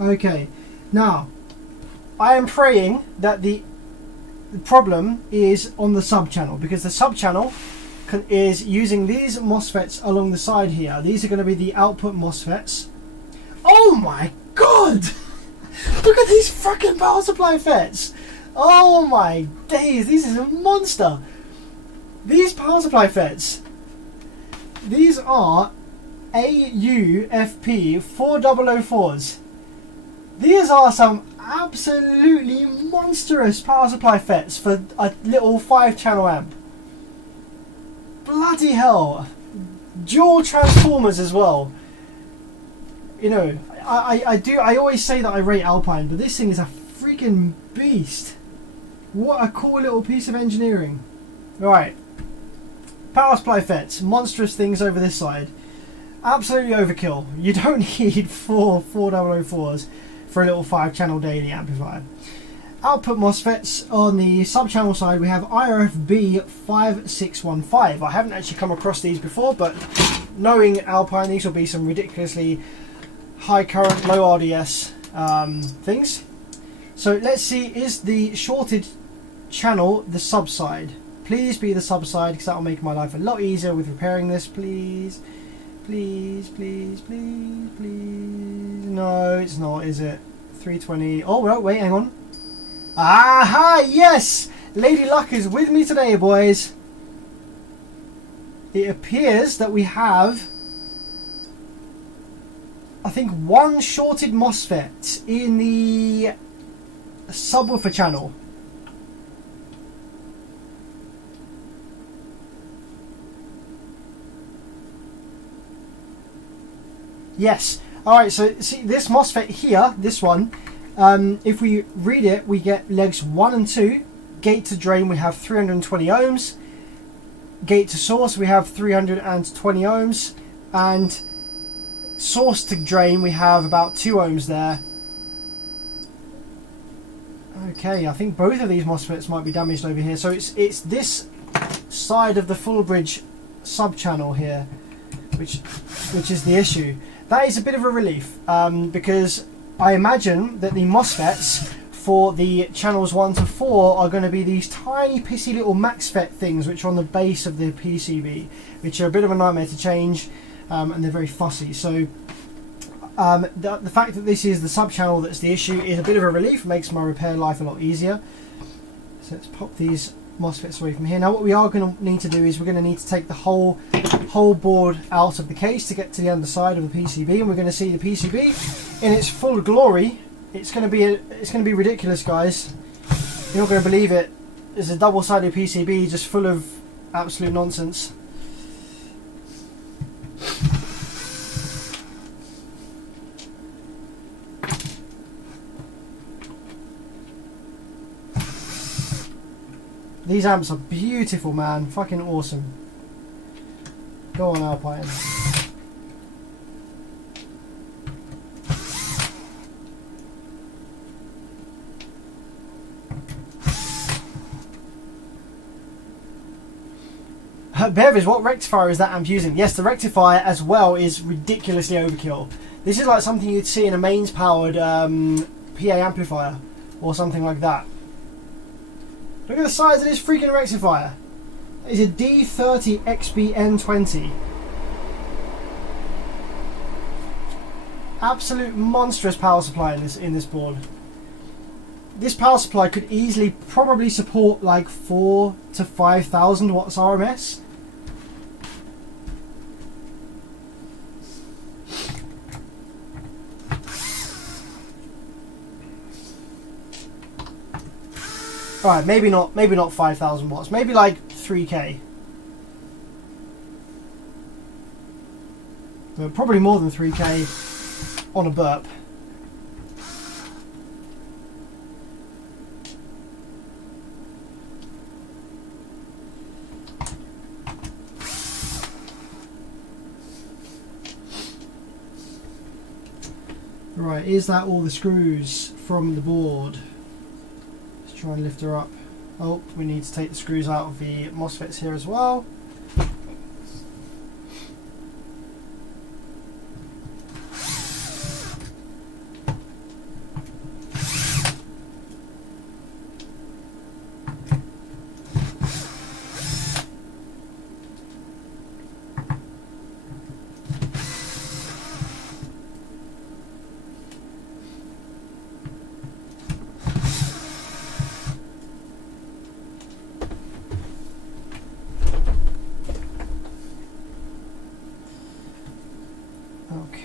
Okay, now, I am praying that the problem is on the sub-channel, because the sub-channel is using these MOSFETs along the side here. These are going to be the output MOSFETs. Oh my god! Look at these fucking power supply FETs! Oh my days, this is a monster! These power supply FETs, these are AUFP 4004s. These are some absolutely monstrous power supply FETs for a little 5-channel amp. Bloody hell! Dual transformers as well. You know, I always say that I rate Alpine, but this thing is a freaking beast. What a cool little piece of engineering. Right, power supply FETs, monstrous things over this side. Absolutely overkill. You don't need 4 4004s. for a little 5-channel daily amplifier. Output MOSFETs on the sub-channel side, we have IRFB 5615. I haven't actually come across these before, but knowing Alpine, these will be some ridiculously high current, low RDS things. So let's see, is the shorted channel the sub side? Please be the sub side, because that will make my life a lot easier with repairing this. Please, please, please, please, please. No, it's not, is it? 320. Oh, well, wait, hang on. Aha, yes! Lady Luck is with me today, boys. It appears that we have, I think, one shorted MOSFET in the subwoofer channel. Yes. Alright, so see this MOSFET here, this one, if we read it, we get legs 1 and 2. Gate to drain, we have 320 ohms. Gate to source, we have 320 ohms. And source to drain, we have about 2 ohms there. Okay, I think both of these MOSFETs might be damaged over here. So it's this side of the full bridge sub channel here, which is the issue. That is a bit of a relief, because I imagine that the MOSFETs for the channels 1 to 4 are going to be these tiny pissy little MaxFET things which are on the base of the PCB, which are a bit of a nightmare to change, and they're very fussy. So the fact that this is the sub channel that's the issue is a bit of a relief, makes my repair life a lot easier. So let's pop these MOSFETs away from here. Now what we are going to need to do is we're going to need to take the whole board out of the case to get to the underside of the PCB, and we're going to see the PCB in its full glory. It's going to be ridiculous, guys. You're not going to believe it. It's a double-sided PCB just full of absolute nonsense. These amps are beautiful, man. Fucking awesome. Go on, Alpine. Bev is, what rectifier is that amp using? Yes, the rectifier as well is ridiculously overkill. This is like something you'd see in a mains powered PA amplifier or something like that. Look at the size of this freaking rectifier. It's a D30XBN20. Absolute monstrous power supply in this board. This power supply could easily probably support like 4,000 to 5,000 watts RMS. Alright, maybe not 5,000 watts, maybe like 3k. But probably more than 3k on a burp. Right, is that all the screws from the board? Let's try and lift her up. Oh, we need to take the screws out of the MOSFETs here as well.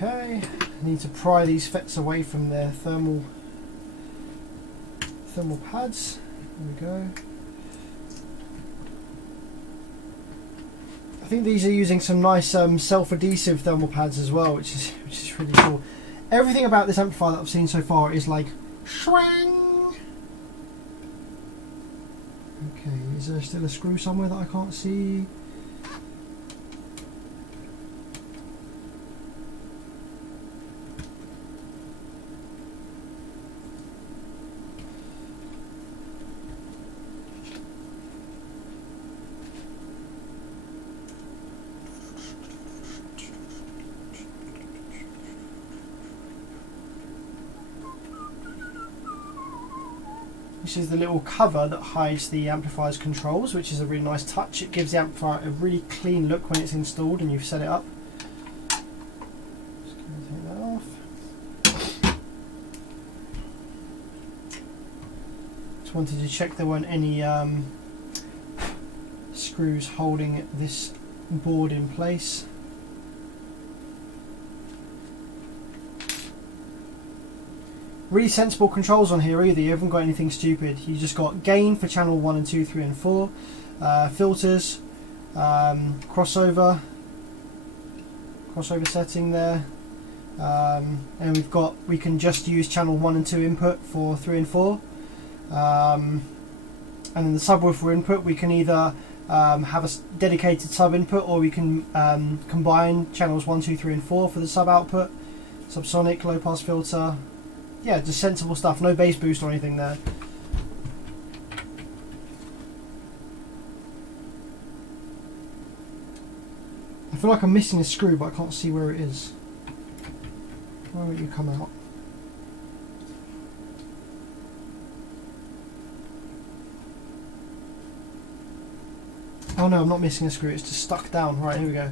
Okay, I need to pry these FETs away from their thermal pads. There we go. I think these are using some nice self-adhesive thermal pads as well, which is really cool. Everything about this amplifier that I've seen so far is like shwang. Okay, is there still a screw somewhere that I can't see? This is the little cover that hides the amplifier's controls, which is a really nice touch. It gives the amplifier a really clean look when it's installed and you've set it up. Just going to take that off. Just wanted to check there weren't any screws holding this board in place. Really sensible controls on here either, you haven't got anything stupid. You just got gain for channel 1 and 2, 3 and 4, filters, crossover setting there, and we can just use channel 1 and 2 input for 3 and 4, and then the subwoofer input we can either have a dedicated sub input, or we can combine channels 1, 2, 3 and 4 for the sub output, subsonic, low pass filter. Yeah, just sensible stuff, no bass boost or anything there. I feel like I'm missing a screw, but I can't see where it is. Why won't you come out? Oh no, I'm not missing a screw, it's just stuck down. Right, here we go.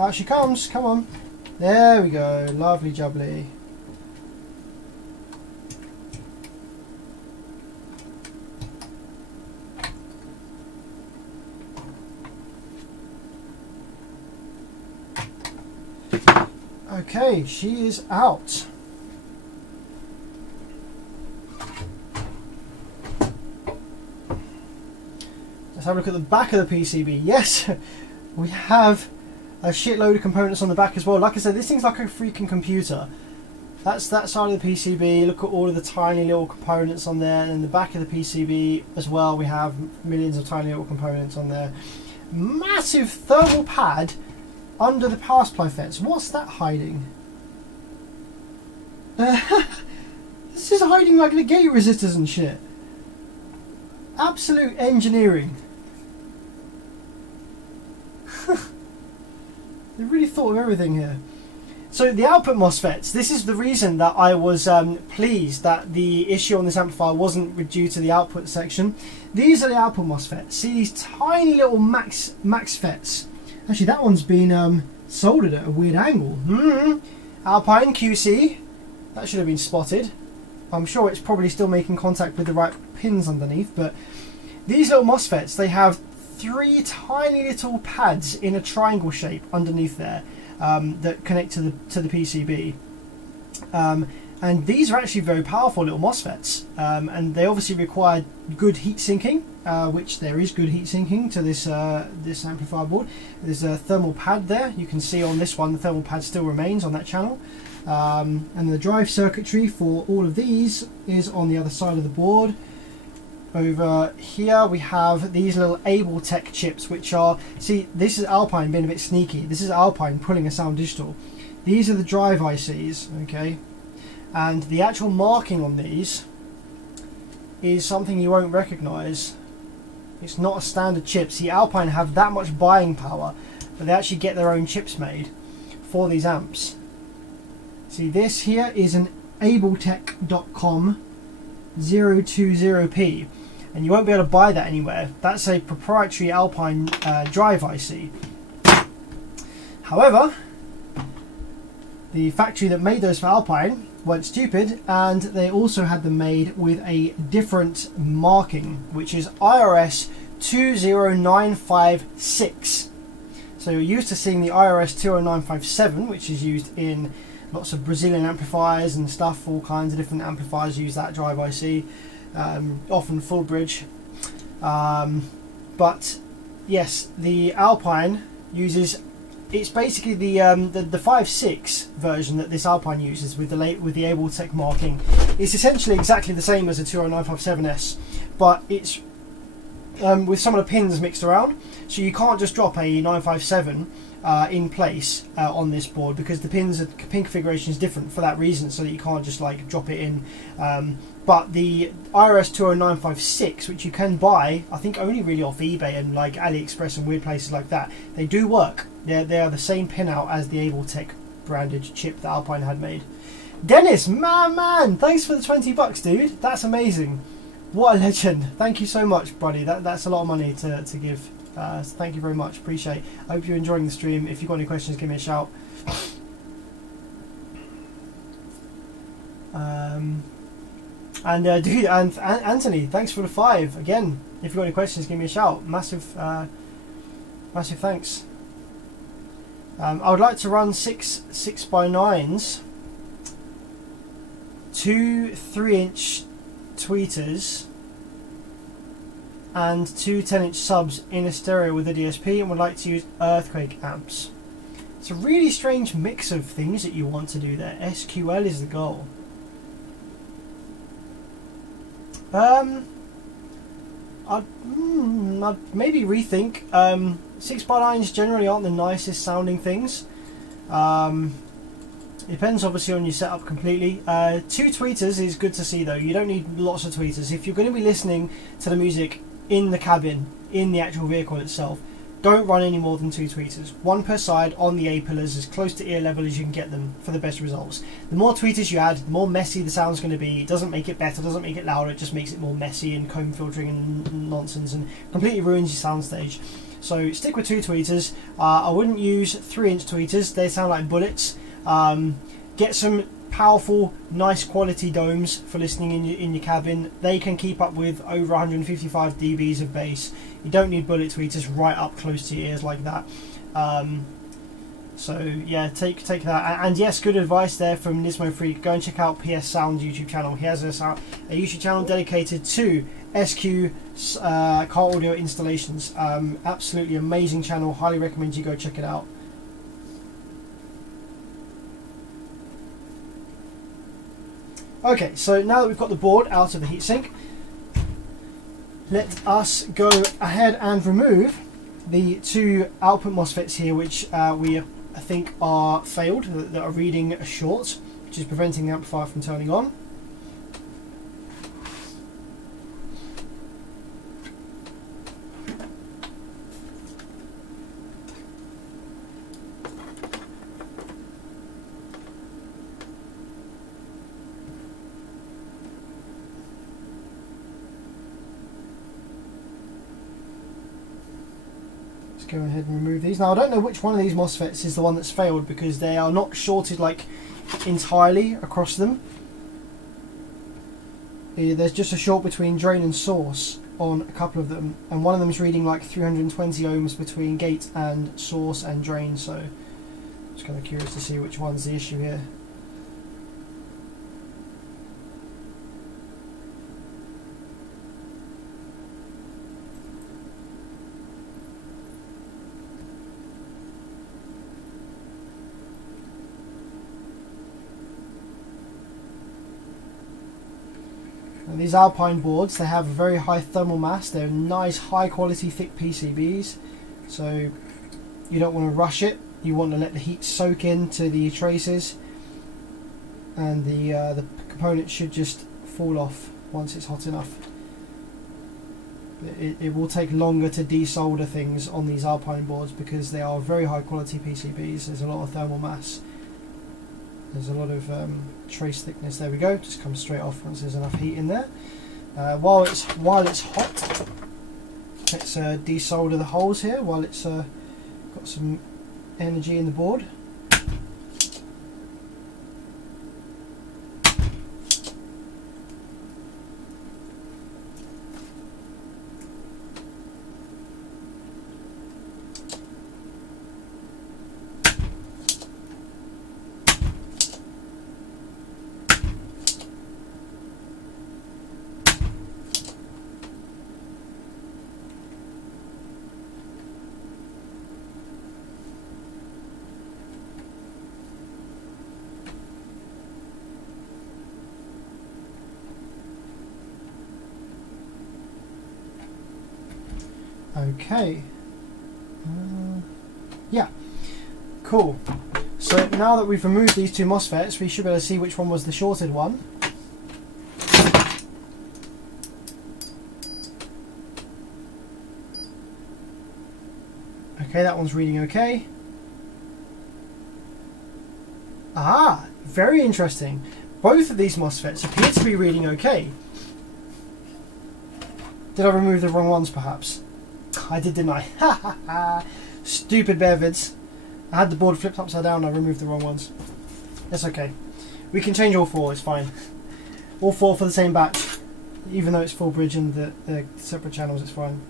Out she comes, come on. There we go, lovely jubbly. Okay, she is out. Let's have a look at the back of the PCB. Yes, we have a shitload of components on the back as well. Like I said, this thing's like a freaking computer. That's that side of the PCB. Look at all of the tiny little components on there. And in the back of the PCB as well, we have millions of tiny little components on there. Massive thermal pad under the power supply fence. What's that hiding? This is hiding like the gate resistors and shit. Absolute engineering. They really thought of everything here. So the output MOSFETs, this is the reason that I was pleased that the issue on this amplifier wasn't due to the output section. These are the output MOSFETs. See these tiny little max FETs. Actually, that one's been soldered at a weird angle. Alpine QC. That should have been spotted. I'm sure it's probably still making contact with the right pins underneath. But these little MOSFETs, they have 3 tiny little pads in a triangle shape underneath there that connect to the PCB. And these are actually very powerful little MOSFETs, and they obviously require good heat sinking, which there is good heat sinking to this this amplifier board. There's a thermal pad there. You can see on this one the thermal pad still remains on that channel, and the drive circuitry for all of these is on the other side of the board. Over here we have these little AbleTech chips, which are, see, this is Alpine being a bit sneaky. This is Alpine pulling a Sound Digital. These are the drive ICs, okay? And the actual marking on these is something you won't recognise. It's not a standard chip. See, Alpine have that much buying power, but they actually get their own chips made for these amps. See, this here is an abletech.com 020p, and you won't be able to buy that anywhere. That's a proprietary Alpine drive IC. However, the factory that made those for Alpine weren't stupid, and they also had them made with a different marking, which is IRS 20956. So you're used to seeing the IRS 20957, which is used in lots of Brazilian amplifiers and stuff. All kinds of different amplifiers use that drive IC, often full bridge. But yes, the Alpine uses, it's basically the 5.6 version that this Alpine uses with the AbleTech marking. It's essentially exactly the same as a 20957S, but it's with some of the pins mixed around, so you can't just drop a 957 in place on this board, because the pin configuration is different for that reason, so that you can't just like drop it in. But the IRS 20956, which you can buy, I think only really off eBay and like AliExpress and weird places like that, they do work. They are the same pin out as the AbleTech branded chip that Alpine had made. Dennis, man, thanks for the $20, dude. That's amazing. What a legend. Thank you so much, buddy. That's a lot of money to give. So thank you very much. Appreciate it. I hope you're enjoying the stream. If you've got any questions, give me a shout. Dude, and Anthony, thanks for the 5 again. If you've got any questions, give me a shout. Massive thanks. I would like to run 6 6x9s, 2 3-inch tweeters, and 2 10-inch subs in a stereo with a DSP, and would like to use earthquake amps. It's a really strange mix of things that you want to do there. SQL is the goal. I'd maybe rethink. 6x9s generally aren't the nicest sounding things. Depends obviously on your setup completely. 2 tweeters is good to see though. You don't need lots of tweeters. If you're going to be listening to the music in the cabin, in the actual vehicle itself, don't run any more than 2 tweeters. 1 per side on the A-pillars, as close to ear level as you can get them for the best results. The more tweeters you add, the more messy the sound's going to be. It doesn't make it better, doesn't make it louder, it just makes it more messy and comb filtering and nonsense, and completely ruins your soundstage. So stick with 2 tweeters. I wouldn't use 3-inch tweeters, they sound like bullets. Get some powerful, nice quality domes for listening in your cabin. They can keep up with over 155 dBs of bass. You don't need bullet tweeters right up close to your ears like that. So yeah, take that. And yes, good advice there from Nismo Freak. Go and check out PS Sound's YouTube channel. He has a YouTube channel dedicated to SQ car audio installations. Absolutely amazing channel. Highly recommend you go check it out. Okay, so now that we've got the board out of the heatsink, let us go ahead and remove the 2 output MOSFETs here, which we think are failed, that are reading short, which is preventing the amplifier from turning on. Go ahead and remove these. Now I don't know which one of these MOSFETs is the one that's failed, because they are not shorted like entirely across them. There's just a short between drain and source on a couple of them, and one of them is reading like 320 ohms between gate and source and drain, so I'm just kind of curious to see which one's the issue here. These Alpine boards, they have a very high thermal mass. They're nice, high quality, thick PCBs. So you don't want to rush it. You want to let the heat soak into the traces, and the component should just fall off once it's hot enough. It will take longer to desolder things on these Alpine boards because they are very high quality PCBs. There's a lot of thermal mass. There's a lot of trace thickness. There we go. Just comes straight off once there's enough heat in there. While it's hot, let's desolder the holes here while it's got some energy in the board. Okay. Yeah. Cool. So now that we've removed these 2 MOSFETs, we should be able to see which one was the shorted one. Okay, that one's reading okay. Ah, very interesting. Both of these MOSFETs appear to be reading okay. Did I remove the wrong ones perhaps? I did, didn't I? Ha ha ha! Stupid bare vids. I had the board flipped upside down and I removed the wrong ones. That's okay. We can change all 4, it's fine. All 4 for the same batch. Even though it's full bridge and the separate channels, it's fine.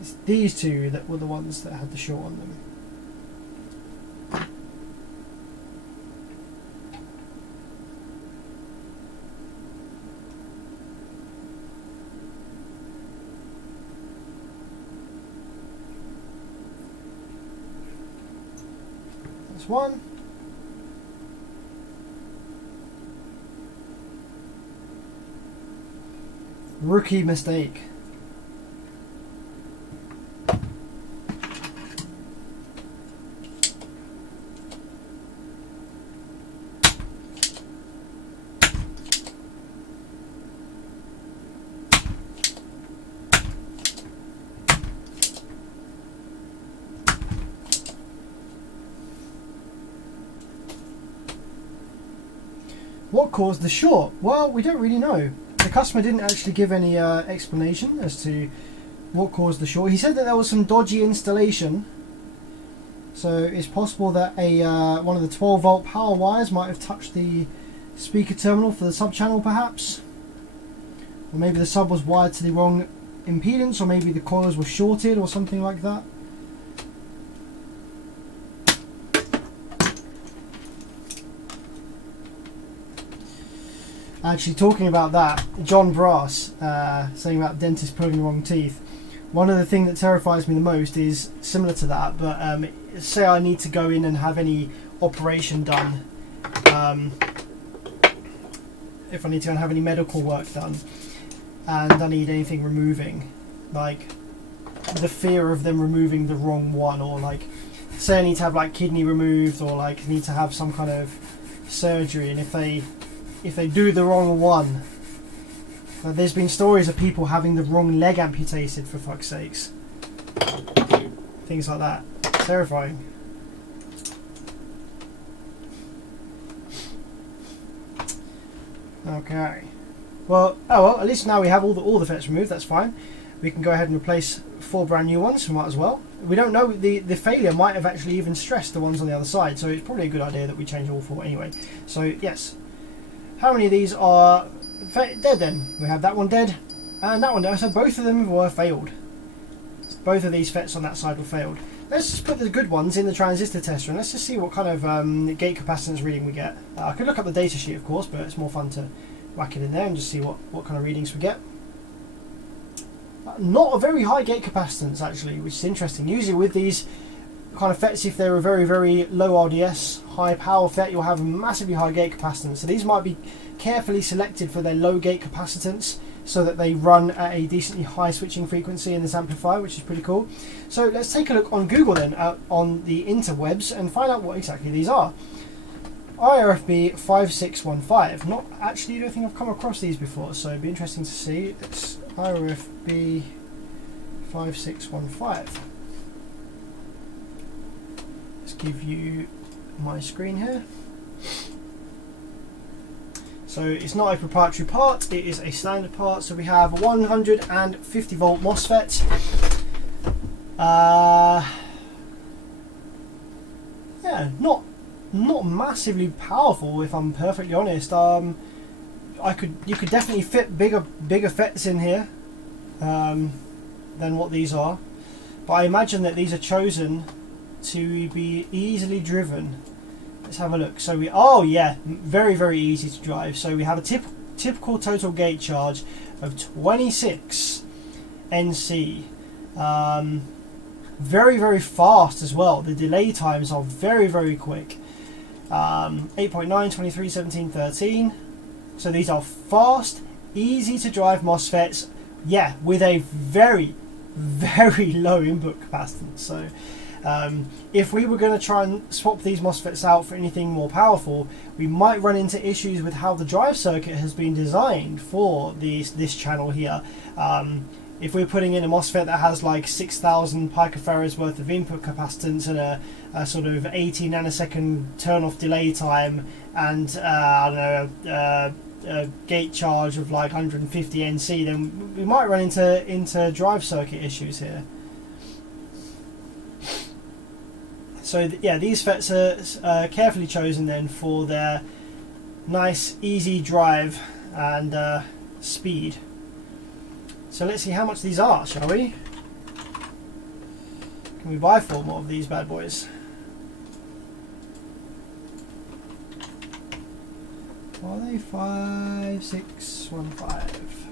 It's these 2 that were the ones that had the short on them. One. Rookie mistake. What caused the short? Well, we don't really know. The customer didn't actually give any explanation as to what caused the short. He said that there was some dodgy installation. So it's possible that one of the 12 volt power wires might have touched the speaker terminal for the sub channel perhaps. Or maybe the sub was wired to the wrong impedance, or maybe the coils were shorted or something like that. Actually, talking about that, John Brass saying about dentists pulling the wrong teeth. One of the things that terrifies me the most is similar to that, but say I need to go in and have any operation done, if I need to go and have any medical work done, and I need anything removing, like the fear of them removing the wrong one, or like say I need to have like kidney removed, or like need to have some kind of surgery, and if they do the wrong one, there's been stories of people having the wrong leg amputated, for fuck's sakes. Things like that. Terrifying. Okay. Well, at least now we have all the FETs removed, that's fine. We can go ahead and replace 4 brand new ones, we might as well. We don't know, the failure might have actually even stressed the ones on the other side, so it's probably a good idea that we change all 4 anyway. So, yes. How many of these are dead then? We have that one dead, and that one dead, so both of them were failed. Both of these FETs on that side were failed. Let's just put the good ones in the transistor tester and let's just see what kind of gate capacitance reading we get. I could look up the data sheet of course, but it's more fun to whack it in there and just see what kind of readings we get. Not a very high gate capacitance actually, which is interesting. Usually with these kind of FETs, if they're a very, very low RDS, high power FET, you'll have a massively high gate capacitance. So these might be carefully selected for their low gate capacitance so that they run at a decently high switching frequency in this amplifier, which is pretty cool. So let's take a look on Google then, on the interwebs, and find out what exactly these are. IRFB 5615. Not actually, I don't think I've come across these before, so it'd be interesting to see. It's IRFB 5615. Let's give you my screen here. So it's not a proprietary part, it is a standard part. So we have a 150 volt MOSFET. Yeah, not massively powerful if I'm perfectly honest. You could definitely fit bigger FETs in here than what these are, but I imagine that these are chosen to be easily driven. Let's have a look. So oh yeah, very, very easy to drive. So we have a typical total gate charge of 26 NC. Very, very fast as well. The delay times are very, very quick. 8.9, 23, 17, 13. So these are fast, easy to drive MOSFETs. Yeah, with a very, very low input capacitance. So If we were going to try and swap these MOSFETs out for anything more powerful, we might run into issues with how the drive circuit has been designed for this channel here. If we're putting in a MOSFET that has like 6,000 picofarads worth of input capacitance and a sort of 80 nanosecond turn off delay time and I don't know, a gate charge of like 150 NC, then we might run into drive circuit issues here. So yeah, these FETs are carefully chosen then for their nice easy drive and speed. So let's see how much these are, shall we? Can we buy 4 more of these bad boys? Are they 5, 6, 1, 5?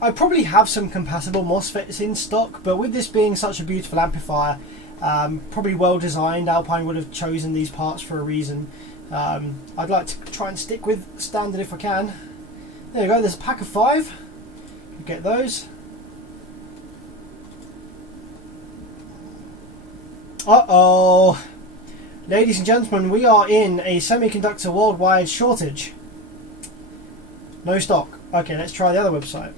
I probably have some compatible MOSFETs in stock, but with this being such a beautiful amplifier, probably well designed, Alpine would have chosen these parts for a reason. I'd like to try and stick with standard if I can. There you go, there's a pack of 5. Get those. Uh-oh. Ladies and gentlemen, we are in a semiconductor worldwide shortage. No stock. Okay, let's try the other website.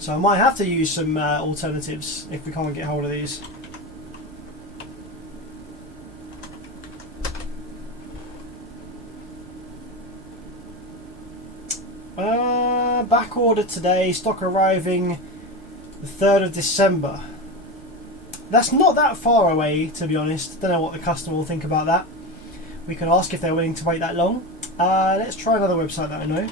So I might have to use some alternatives if we can't get hold of these. Back order today, stock arriving the 3rd of December. That's not that far away, to be honest. Don't know what the customer will think about that. We can ask if they're willing to wait that long. Let's try another website that I know.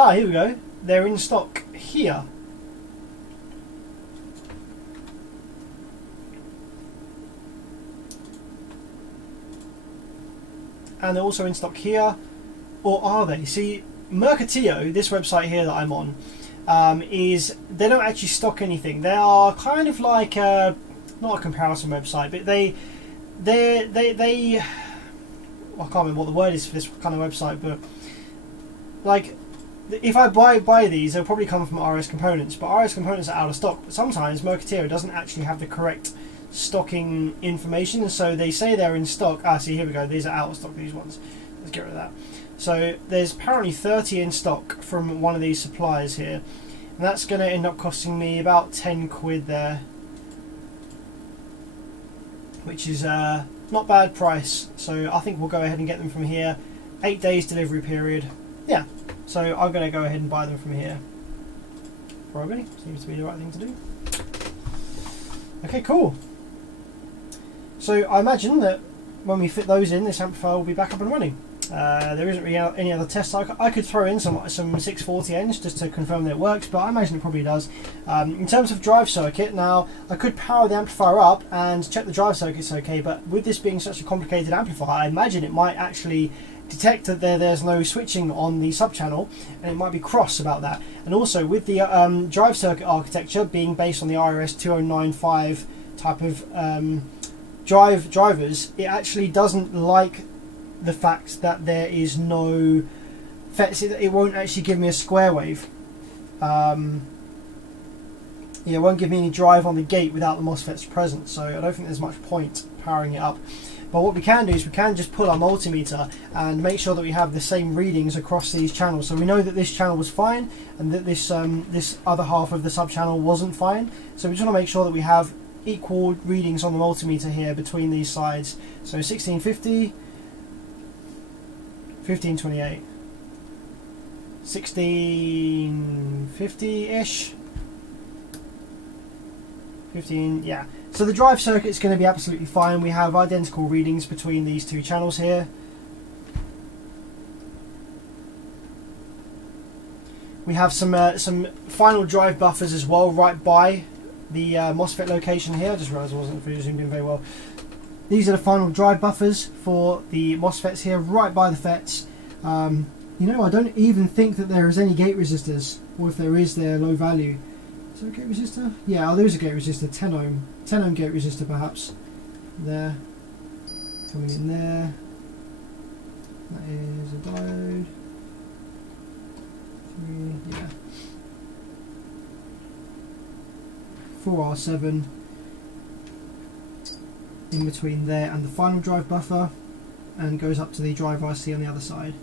Ah, here we go. They're in stock here. And they're also in stock here. Or are they? See, Mercatio, this website here that I'm on, they don't actually stock anything. They are kind of like not a comparison website, but they I can't remember what the word is for this kind of website, but like, if I buy these, they'll probably come from RS Components, but RS Components are out of stock. But sometimes Mercatio doesn't actually have the correct stocking information, and so they say they're in stock. Ah, see, here we go. These are out of stock, these ones. Let's get rid of that. So there's apparently 30 in stock from one of these suppliers here, and that's going to end up costing me about 10 quid there, which is not bad price. So I think we'll go ahead and get them from here. 8 days delivery period. Yeah. So I'm going to go ahead and buy them from here. Probably. Seems to be the right thing to do. Okay, cool. So I imagine that when we fit those in, this amplifier will be back up and running. There isn't really any other tests. I could throw in some 640Ns just to confirm that it works, but I imagine it probably does. In terms of drive circuit, now I could power the amplifier up and check the drive circuit's okay, but with this being such a complicated amplifier, I imagine it might actually detect that there's no switching on the subchannel, and it might be cross about that. And also with the drive circuit architecture being based on the RS 2095 type of drivers, it actually doesn't like the fact that there is no FETs. It won't actually give me a square wave. It won't give me any drive on the gate without the MOSFETs present, so I don't think there's much point powering it up. But what we can do is we can just pull our multimeter and make sure that we have the same readings across these channels. So we know that this channel was fine and that this other half of the sub channel wasn't fine. So we just want to make sure that we have equal readings on the multimeter here between these sides. So 1650, 1528, 1650-ish, 15, yeah. So the drive circuit is going to be absolutely fine. We have identical readings between these two channels here. We have some final drive buffers as well right by the MOSFET location here. I just realised I wasn't zoomed in very well. These are the final drive buffers for the MOSFETs here, right by the FETs. You know, I don't even think that there is any gate resistors, or if there is, they're low value. Is there a gate resistor? Yeah, oh, there is a gate resistor, 10 ohm. 10 ohm gate resistor perhaps. There. Coming in there. That is a diode. 3, yeah. 4R7 in between there and the final drive buffer, and goes up to the drive IC on the other side.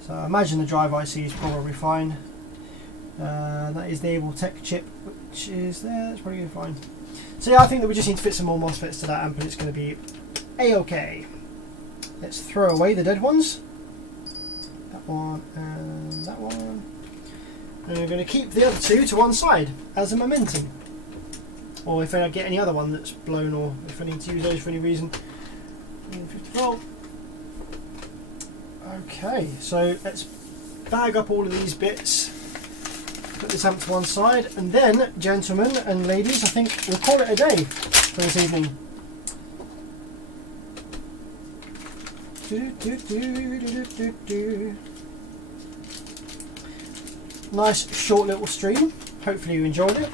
So I imagine the drive IC is probably fine. That is the Able Tech chip, which is there. That's probably fine. So yeah, I think that we just need to fit some more MOSFETs to that amp, and it's going to be a-okay. Let's throw away the dead ones. That one and that one. And we're going to keep the other two to one side as a momentum. Or if I get any other one that's blown, or if I need to use those for any reason. 50 volt. Okay, so let's bag up all of these bits, put this amp to one side, and then, gentlemen and ladies, I think we'll call it a day for this evening. Nice short little stream, hopefully you enjoyed it.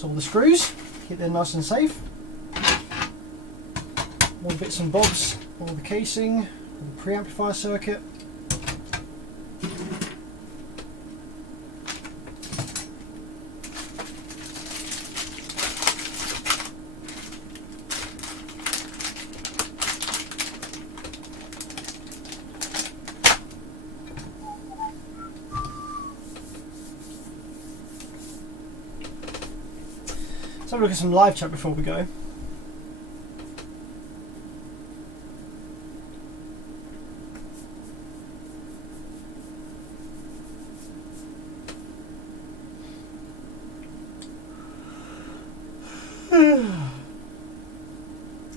All the screws, keep them nice and safe. All the bits and bobs, all the casing, all the preamplifier circuit. Let's have a look at some live chat before we go.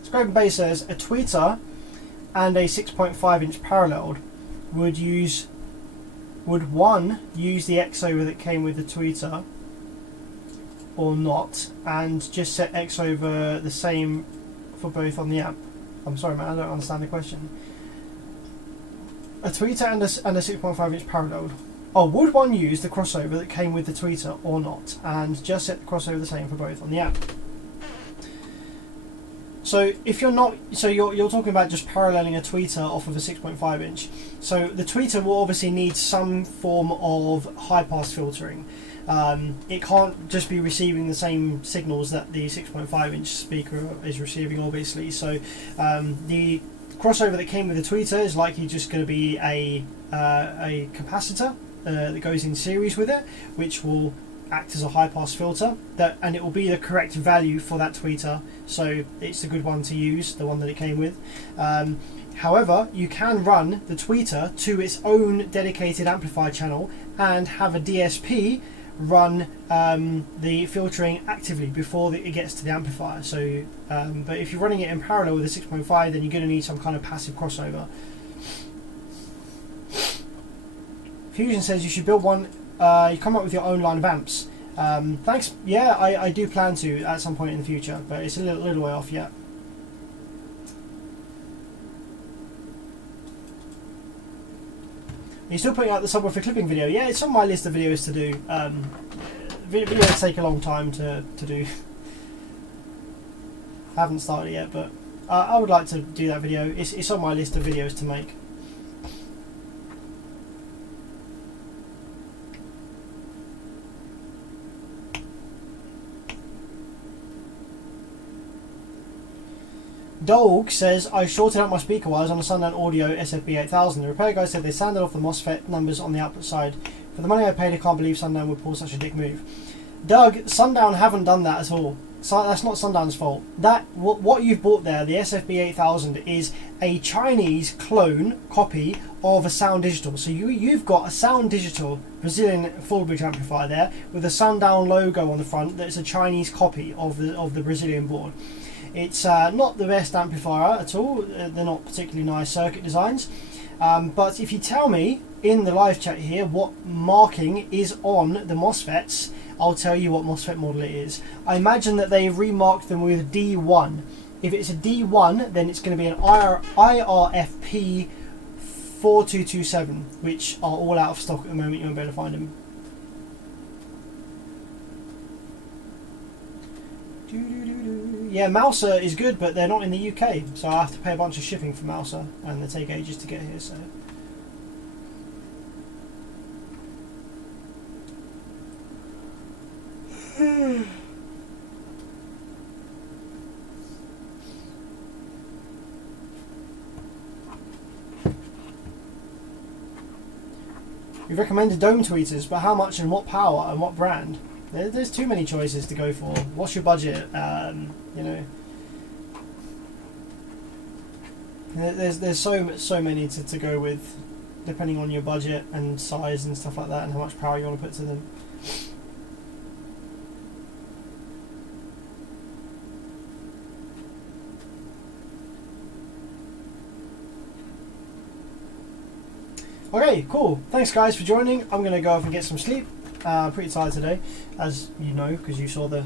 Scrape Bay says a tweeter and a 6.5 inch paralleled would one use the X over that came with the tweeter or not, and just set X over the same for both on the amp? I'm sorry man, I don't understand the question. A tweeter and a 6.5 inch parallel. Oh, would one use the crossover that came with the tweeter or not, and just set the crossover the same for both on the amp? So if you're not, so you're talking about just paralleling a tweeter off of a 6.5 inch. So the tweeter will obviously need some form of high pass filtering. It can't just be receiving the same signals that the 6.5 inch speaker is receiving, obviously. So the crossover that came with the tweeter is likely just going to be a capacitor that goes in series with it, which will act as a high pass filter, and it will be the correct value for that tweeter, so it's a good one to use, the one that it came with. However, you can run the tweeter to its own dedicated amplifier channel and have a DSP run the filtering actively before it gets to the amplifier. So, but if you're running it in parallel with a 6.5, then you're going to need some kind of passive crossover. Fusion says you should build one. You come up with your own line of amps. Thanks. Yeah, I do plan to at some point in the future, but it's a little way off yet. You're still putting out the subwoofer clipping video? Yeah, it's on my list of videos to do. Videos take a long time to do. I haven't started yet, but I would like to do that video. It's on my list of videos to make. Dog says, I shorted out my speaker wires on a Sundown Audio SFB8000. The repair guy said they sanded off the MOSFET numbers on the output side. For the money I paid, I can't believe Sundown would pull such a dick move. Doug, Sundown haven't done that at all. So that's not Sundown's fault. What you've bought there, the SFB8000, is a Chinese clone copy of a Sound Digital. So you've got a Sound Digital Brazilian full bridge amplifier there with a Sundown logo on the front that's a Chinese copy of the Brazilian board. It's not the best amplifier at all. They're not particularly nice circuit designs. But if you tell me in the live chat here what marking is on the MOSFETs, I'll tell you what MOSFET model it is. I imagine that they've remarked them with D1. If it's a D1, then it's going to be an IRFP 4227, which are all out of stock at the moment. You won't be able to find them. Yeah, Mouser is good, but they're not in the UK, so I have to pay a bunch of shipping for Mouser, and they take ages to get here. So. We've recommended dome tweeters, but how much and what power and what brand? There's too many choices to go for. What's your budget? You know, there's so many to go with, depending on your budget and size and stuff like that, and how much power you want to put to them. Okay, cool. Thanks guys for joining. I'm going to go off and get some sleep. Pretty tired today, as you know, because you saw the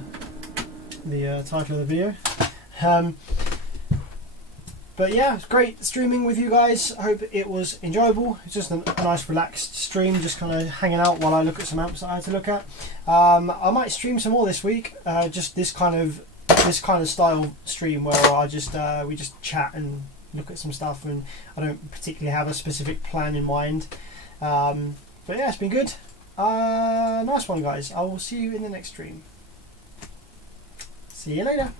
title of the video. But yeah, it's great streaming with you guys. I hope it was enjoyable. It's just a nice relaxed stream, just kind of hanging out while I look at some amps that I had to look at. I might stream some more this week. Just this kind of style stream where I just we just chat and look at some stuff, and I don't particularly have a specific plan in mind. But yeah, it's been good. Nice one guys. I will see you in the next stream. See you later.